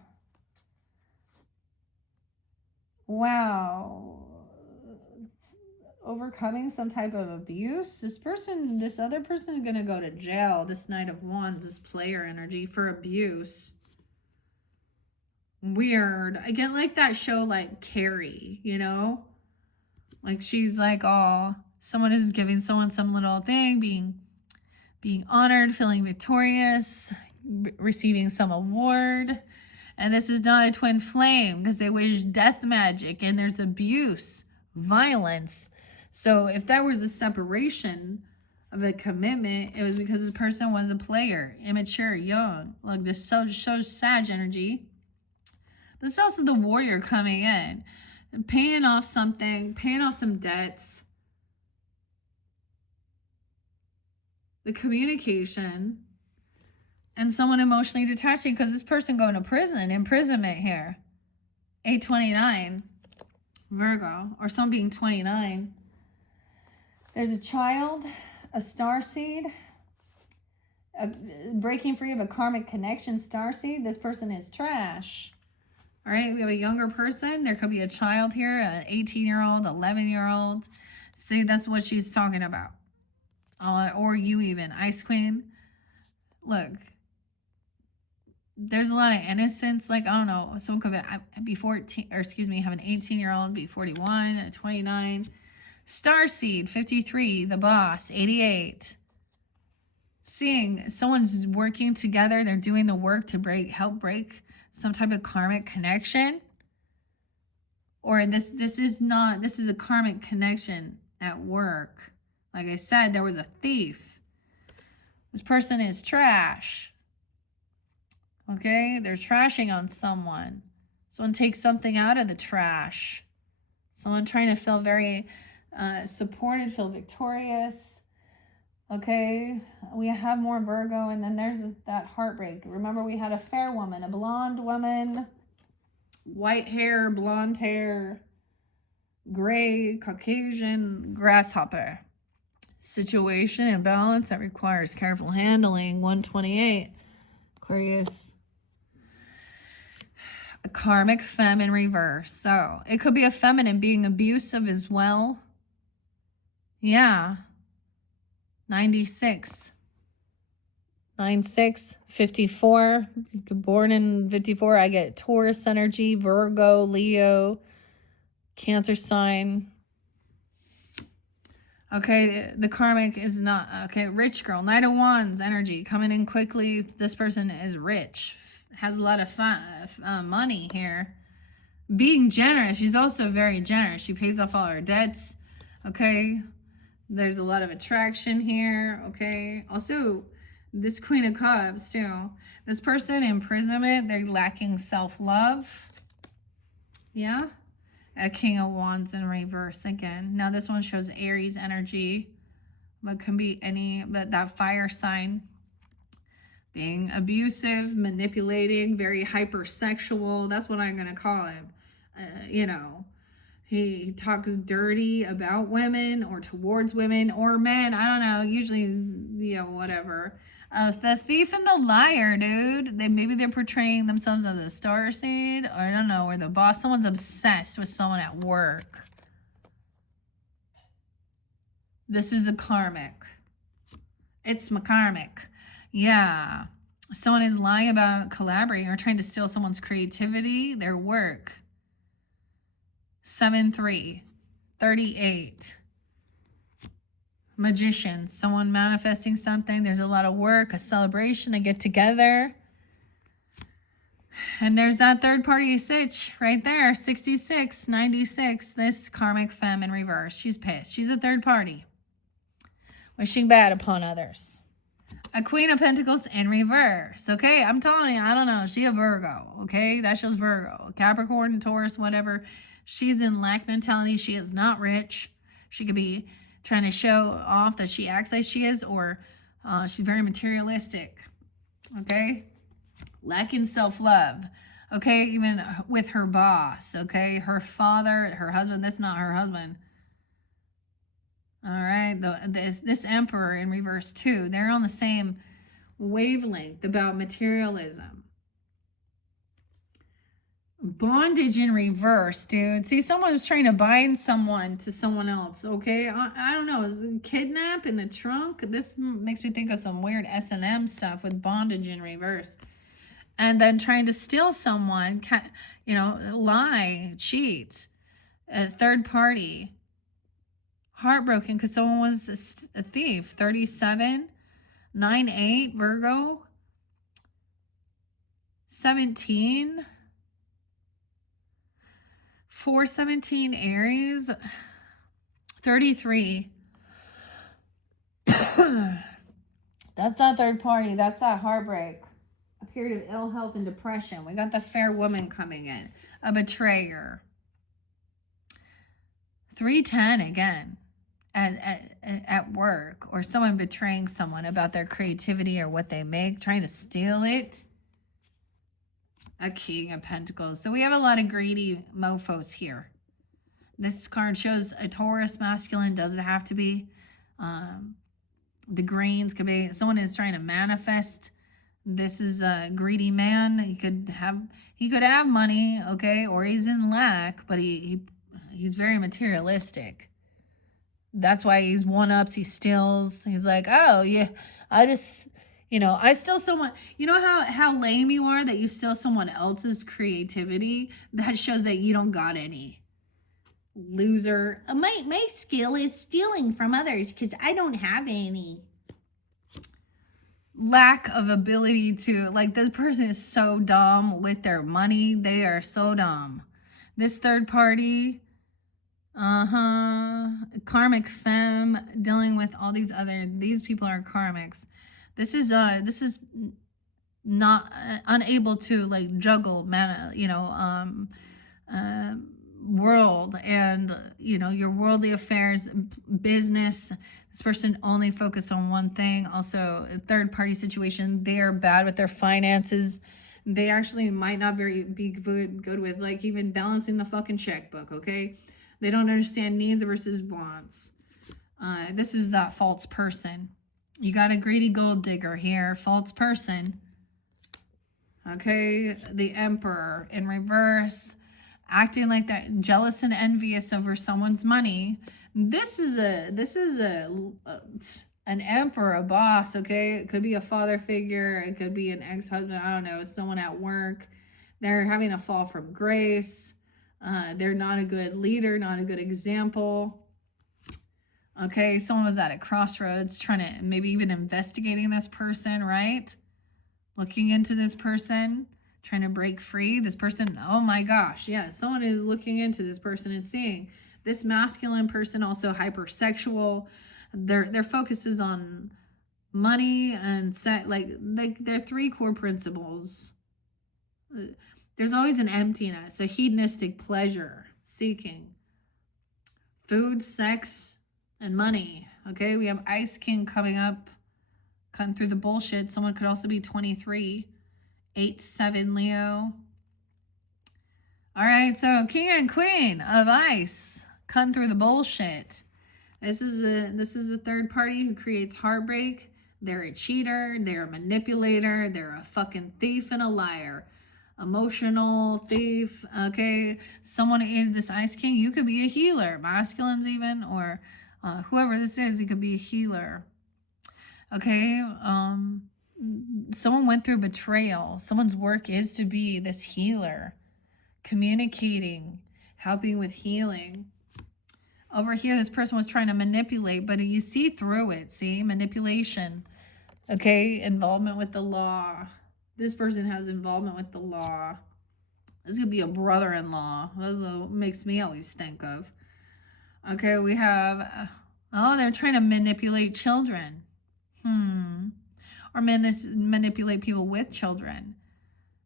Overcoming some type of abuse. This other person is going to go to jail. This Knight of Wands, this player energy for abuse. Weird. I get like that show like Carrie, you know? Like she's like, oh, someone is giving someone some little thing, being honored, feeling victorious, receiving some award. And this is not a twin flame because they wish death magic and there's abuse, violence. So if that was a separation of a commitment, it was because the person was a player, immature, young. Like this shows Sag energy. But it's also the warrior coming in, and paying off something, paying off some debts. The communication. And someone emotionally detaching because this person going to prison, imprisonment here. 829, Virgo, or someone being 29. There's a child, a starseed, breaking free of a karmic connection, starseed. This person is trash. All right, we have a younger person. There could be a child here, an 18-year-old, 11-year-old. See, that's what she's talking about. Or you even, Ice Queen. Look, there's a lot of innocence. Like, I don't know, someone could be 14, or excuse me, have an 18-year-old, be 41, 29. Starseed, 53, the boss, 88. Seeing someone's working together, they're doing the work to help break some type of karmic connection. Or this is a karmic connection at work. Like I said, there was a thief. This person is trash. Okay, they're trashing on someone. Someone takes something out of the trash. Someone trying to feel very supported, feel victorious. Okay, we have more Virgo, and then there's that heartbreak. Remember, we had a fair woman, a blonde woman, white hair, blonde hair, gray, Caucasian, grasshopper. Situation and balance that requires careful handling. 128, Aquarius. A karmic femme in reverse. So it could be a feminine being abusive as well. Yeah. 96. 96, 54. Born in 54. I get Taurus energy, Virgo, Leo, Cancer sign. Okay, the karmic is not, okay, rich girl, Knight of Wands energy, coming in quickly. This person is rich, has a lot of money here. Being generous, she's also very generous. She pays off all her debts, okay? There's a lot of attraction here, okay? Also, this Queen of Cups, too. This person, imprisonment, they're lacking self-love. Yeah? A King of Wands in reverse again. Now this one shows Aries energy, but can be but that fire sign. Being abusive, manipulating, very hypersexual. That's what I'm going to call him. You know, he talks dirty about women or towards women or men. I don't know. Usually, whatever. The thief and the liar, dude. Maybe they're portraying themselves as a star seed, or I don't know, or the boss. Someone's obsessed with someone at work. This is a karmic. It's my karmic. Yeah. Someone is lying about collaborating or trying to steal someone's creativity, their work. 7-3, 38. Magician, someone manifesting something. There's a lot of work, a celebration, a get together. And there's that third party sitch right there, 66, 96. This karmic femme in reverse. She's pissed. She's a third party. Wishing bad upon others. A Queen of Pentacles in reverse. Okay, I'm telling you, I don't know. She a Virgo. Okay, that shows Virgo. Capricorn, Taurus, whatever. She's in lack mentality. She is not rich. She could be trying to show off that she acts like she is, or she's very materialistic. Okay, lacking self-love. Okay, even with her boss. Okay, her father, her husband. That's not her husband. All right, this Emperor in reverse too. They're on the same wavelength about materialism. Bondage in reverse, dude. See, someone was trying to bind someone to someone else, okay? I don't know. Kidnap in the trunk? This makes me think of some weird S&M stuff with bondage in reverse. And then trying to steal someone, lie, cheat. A third party. Heartbroken because someone was a thief. 37, 9-8, Virgo. 17, 4-17, Aries. 33. That's not third party. That's that heartbreak. A period of ill health and depression. We got the fair woman coming in. A betrayer. 310 again. At work, or someone betraying someone about their creativity or what they make, trying to steal it. A King of Pentacles. So we have a lot of greedy mofos here. This card shows a Taurus masculine. Doesn't have to be. The greens could be someone is trying to manifest. This is a greedy man. He could have money, okay, or he's in lack, but he's very materialistic. That's why he's one-ups, he steals. He's like, oh, yeah, I steal someone. You know how lame you are that you steal someone else's creativity? That shows that you don't got any. Loser. My skill is stealing from others because I don't have any. Lack of ability to, this person is so dumb with their money. They are so dumb. This third party... karmic femme dealing with all these people are karmics. This is not unable to juggle world and your worldly affairs, business. This person only focused on one thing. Also, a third party situation. They are bad with their finances. They actually might not be good with even balancing the fucking checkbook. Okay. They don't understand needs versus wants. This is that false person. You got a greedy gold digger here. False person. Okay. The Emperor in reverse. Acting like that. Jealous and envious over someone's money. This is an emperor, a boss. Okay. It could be a father figure. It could be an ex-husband. I don't know. Someone at work. They're having a fall from grace. They're not a good leader, not a good example. Okay, someone was at a crossroads trying to maybe even investigating this person, right? Looking into this person, trying to break free. This person, oh my gosh, yeah, someone is looking into this person and seeing this masculine person, also hypersexual. Their focus is on money and their three core principles. There's always an emptiness, a hedonistic pleasure seeking. Food, sex, and money. Okay, we have Ice King coming up, cutting through the bullshit. Someone could also be 23, 8-7 Leo. All right, so King and Queen of Ice, cutting through the bullshit. This is the third party who creates heartbreak. They're a cheater, they're a manipulator, they're a fucking thief and a liar. Emotional thief, okay? Someone is this Ice King. You could be a healer, masculines even, or whoever this is, he could be a healer. Okay? Someone went through betrayal. Someone's work is to be this healer, communicating, helping with healing. Over here, this person was trying to manipulate, but you see through it. See? Manipulation. Okay? Involvement with the law. This person has involvement with the law. This could be a brother-in-law. That's what makes me always think of. Okay, we have... Oh, they're trying to manipulate children. Or manipulate people with children.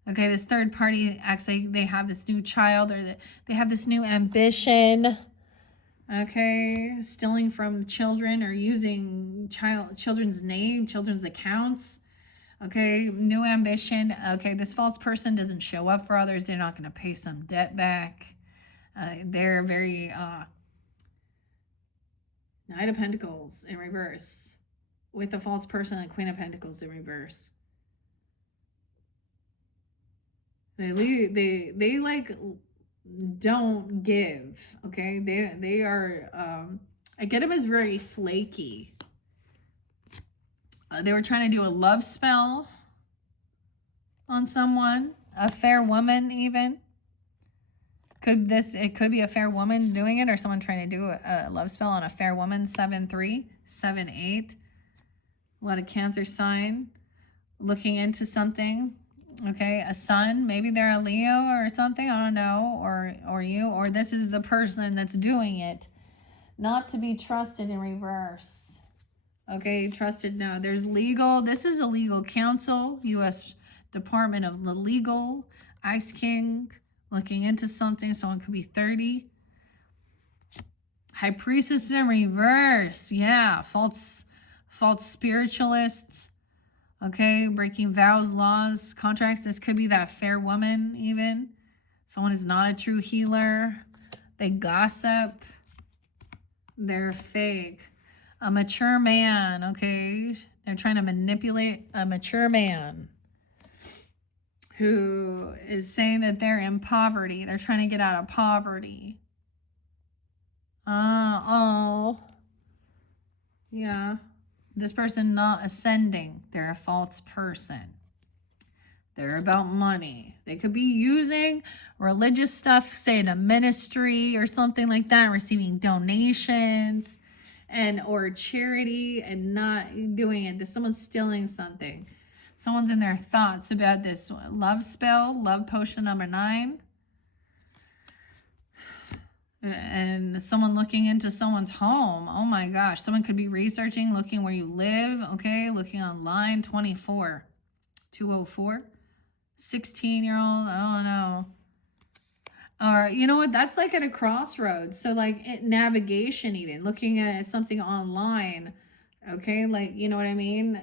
Okay, this third party acts like they have this new child, or they have this new ambition. Okay, stealing from children or using children's name, children's accounts. Okay, new ambition. Okay, this false person doesn't show up for others. They're not going to pay some debt back. They're very Knight of Pentacles in reverse, with the false person and Queen of Pentacles in reverse. They like don't give. Okay, they are I get them as very flaky. They were trying to do a love spell on someone, a fair woman even. It could be a fair woman doing it, or someone trying to do a love spell on a fair woman. 7-3, 7-8. A lot of Cancer sign looking into something. Okay, a sun, maybe they're a Leo or something, I don't know, or you, or this is the person that's doing it. Not to be trusted in reverse. Okay, trusted, no. There's legal, this is a legal counsel, U.S. Department of the Legal, Ice King, looking into something, someone could be 30. High Priestess in reverse, yeah, false spiritualists. Okay, breaking vows, laws, contracts. This could be that fair woman even. Someone is not a true healer. They gossip. They're fake. A mature man, okay? They're trying to manipulate a mature man who is saying that they're in poverty. They're trying to get out of poverty. Yeah. This person not ascending. They're a false person. They're about money. They could be using religious stuff, say in a ministry or something like that, receiving donations or charity and not doing it. Someone's stealing something. Someone's in their thoughts about this love spell, love potion number 9. And someone looking into someone's home. Oh my gosh. Someone could be researching, looking where you live. Okay. Looking online. 24. 204. 16-year-old. Oh no. Or you know what? That's like at a crossroads. So like navigation even. Looking at something online. Okay. Like, you know what I mean?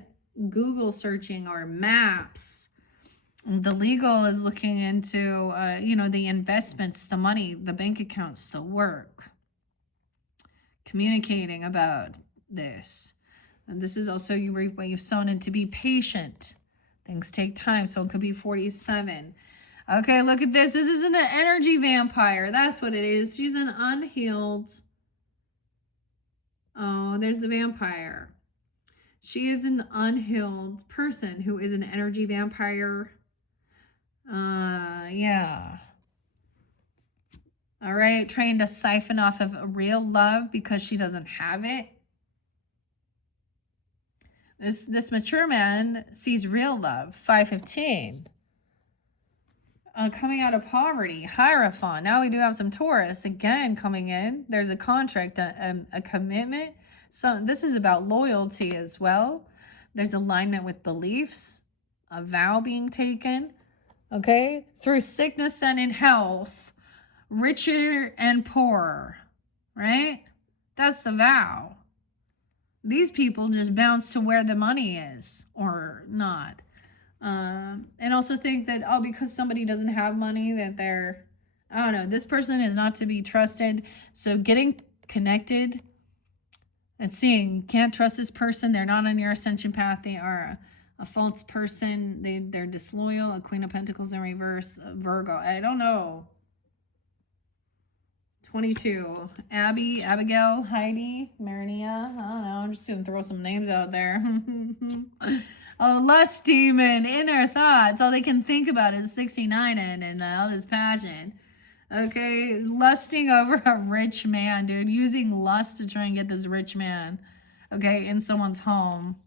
Google searching or maps. The legal is looking into, the investments, the money, the bank accounts, the work. Communicating about this. And this is also you reap what you've sown, and to be patient. Things take time, so it could be 47. Okay, look at this. This is an energy vampire. That's what it is. She's an unhealed. Oh, there's the vampire. She is an unhealed person who is an energy vampire. Yeah. All right, trying to siphon off of a real love because she doesn't have it. This mature man sees real love. 515. Coming out of poverty. Hierophant. Now we do have some Taurus again coming in. There's a contract, a commitment. So this is about loyalty as well. There's alignment with beliefs. A vow being taken. Okay, through sickness and in health, richer and poorer, right? That's the vow. These people just bounce to where the money is or not. And also think that, because somebody doesn't have money, that they're I don't know. This person is not to be trusted. So getting connected and seeing, can't trust this person. They're not on your ascension path. They are a false person. They're disloyal. A Queen of Pentacles in reverse. Virgo. I don't know. 22. Abby, Abigail, Heidi, Marinia. I don't know. I'm just going to throw some names out there. A lust demon in their thoughts. All they can think about is 69 and all this passion. Okay, lusting over a rich man, dude. Using lust to try and get this rich man, okay, in someone's home.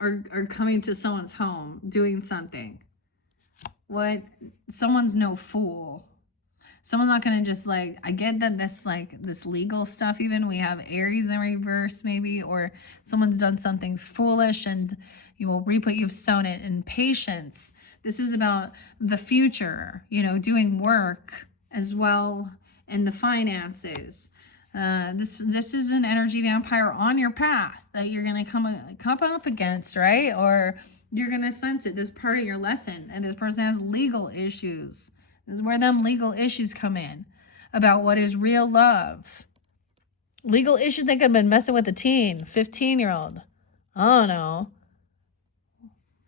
Or coming to someone's home, doing something. What? Someone's no fool. Someone's not going to just like, I get that this legal stuff even. We have Aries in reverse maybe, or someone's done something foolish and you will reap what you've sown it in patience. This is about the future, you know, doing work as well in the finances. This is an energy vampire on your path that you're going to come up against, right? Or you're going to sense it. This part of your lesson. And this person has legal issues. This is where them legal issues come in about what is real love. Legal issues, they could have been messing with a teen, 15-year-old. I don't know.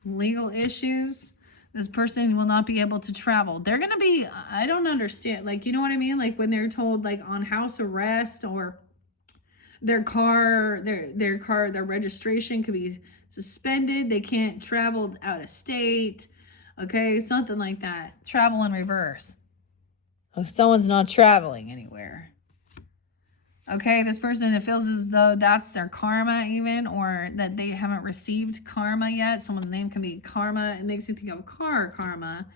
Legal issues. This person will not be able to travel. They're going to be, I don't understand. Like, you know what I mean? Like when they're told like on house arrest or their registration could be suspended. They can't travel out of state. Okay, something like that. Travel in reverse. Oh, someone's not traveling anywhere. Okay, this person, it feels as though that's their karma even, or that they haven't received karma yet. Someone's name can be karma. It makes you think of karma.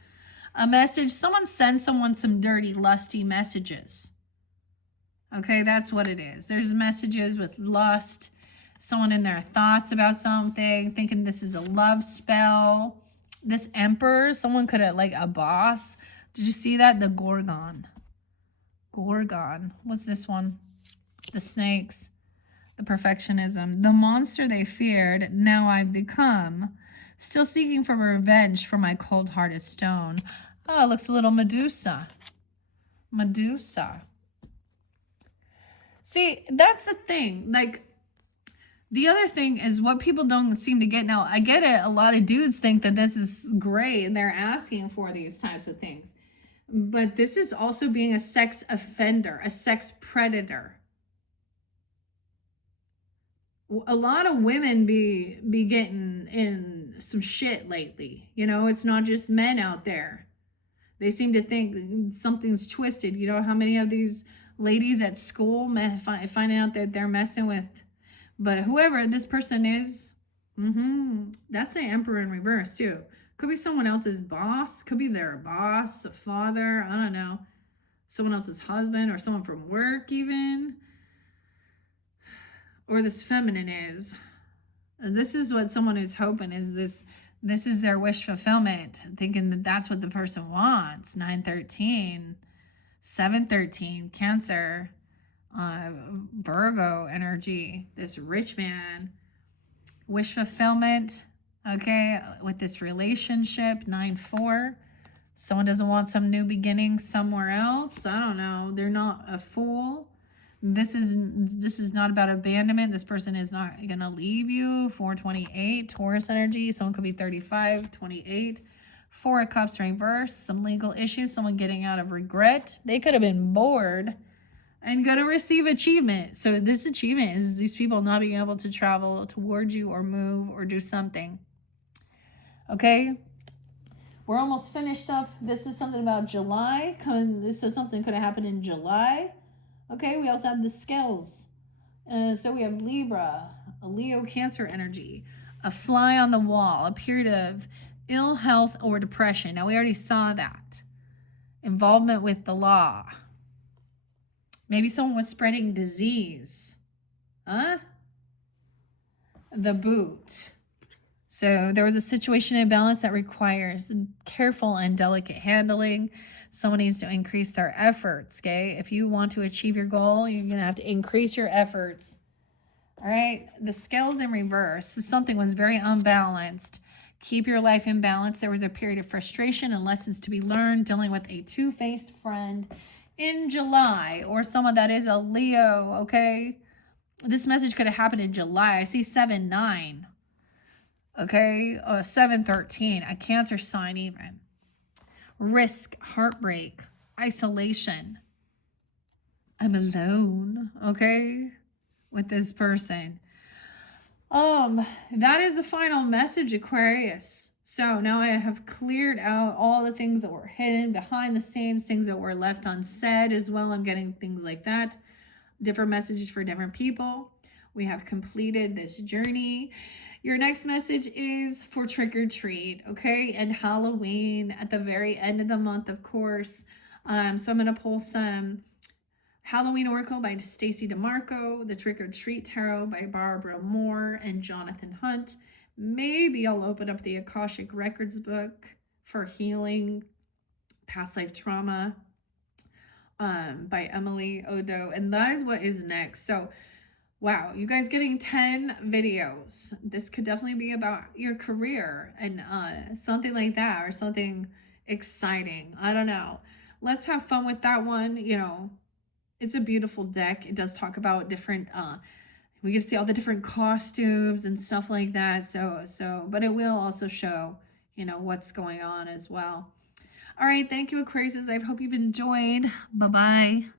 A message, someone sends someone some dirty, lusty messages. Okay, that's what it is. There's messages with lust, someone in their thoughts about something, thinking this is a love spell. This emperor, someone could have, like a boss. Did you see that? The Gorgon. What's this one? The snakes. The perfectionism. The monster they feared, now I've become. Still seeking for revenge for my cold-hearted stone. Oh, it looks a little Medusa. See, that's the thing. Like, the other thing is what people don't seem to get. Now, I get it. A lot of dudes think that this is great and they're asking for these types of things. But this is also being a sex offender, a sex predator. A lot of women be getting in some shit lately. You know, it's not just men out there. They seem to think something's twisted. You know how many of these ladies at school finding out that they're messing with. But whoever this person is, that's the Emperor in reverse too. Could be someone else's boss. Could be their boss, a father. I don't know. Someone else's husband or someone from work even. Or this feminine is. This is what someone is hoping is this. This is their wish fulfillment. Thinking that that's what the person wants. 913, 713, Cancer. Virgo energy, this rich man, wish fulfillment, okay, with this relationship, 9-4. Someone doesn't want some new beginning somewhere else. I don't know. They're not a fool. This is not about abandonment. This person is not gonna leave you. 428, Taurus energy. Someone could be 35, 28. 4 of Cups reverse. Some legal issues. Someone getting out of regret. They could have been bored and going to receive achievement. So this achievement is these people not being able to travel towards you or move or do something. Okay? We're almost finished up. This is something about July. This is something could have happened in July. Okay, we also have the scales. So we have Libra, a Leo Cancer energy, a fly on the wall, a period of ill health or depression. Now we already saw that. Involvement with the law. Maybe someone was spreading disease. The Boot. So there was a situation imbalance that requires careful and delicate handling. Someone needs to increase their efforts, okay? If you want to achieve your goal, you're going to have to increase your efforts. All right? The scales in reverse. So something was very unbalanced. Keep your life in balance. There was a period of frustration and lessons to be learned dealing with a two-faced friend in July, or someone that is a Leo, okay? This message could have happened in July. I see 7-9. Okay, 7-13, a Cancer sign even. Risk, heartbreak, isolation. I'm alone, okay, with this person. That is the final message, Aquarius. So now I have cleared out all the things that were hidden behind the scenes, things that were left unsaid as well. I'm getting things like that. Different messages for different people. We have completed this journey. Your next message is for trick or treat, okay? And Halloween at the very end of the month, of course. So I'm going to pull some Halloween Oracle by Stacey DeMarco, the Trick or Treat Tarot by Barbara Moore and Jonathan Hunt. Maybe I'll open up the Akashic Records book for healing past life trauma by Emily Odo. And that is what is next. So, wow, you guys getting 10 videos. This could definitely be about your career and something like that, or something exciting. I don't know. Let's have fun with that one. You know, it's a beautiful deck. It does talk about different, we get to see all the different costumes and stuff like that. But it will also show, you know, what's going on as well. All right. Thank you, Aquarius. I hope you've enjoyed. Bye-bye.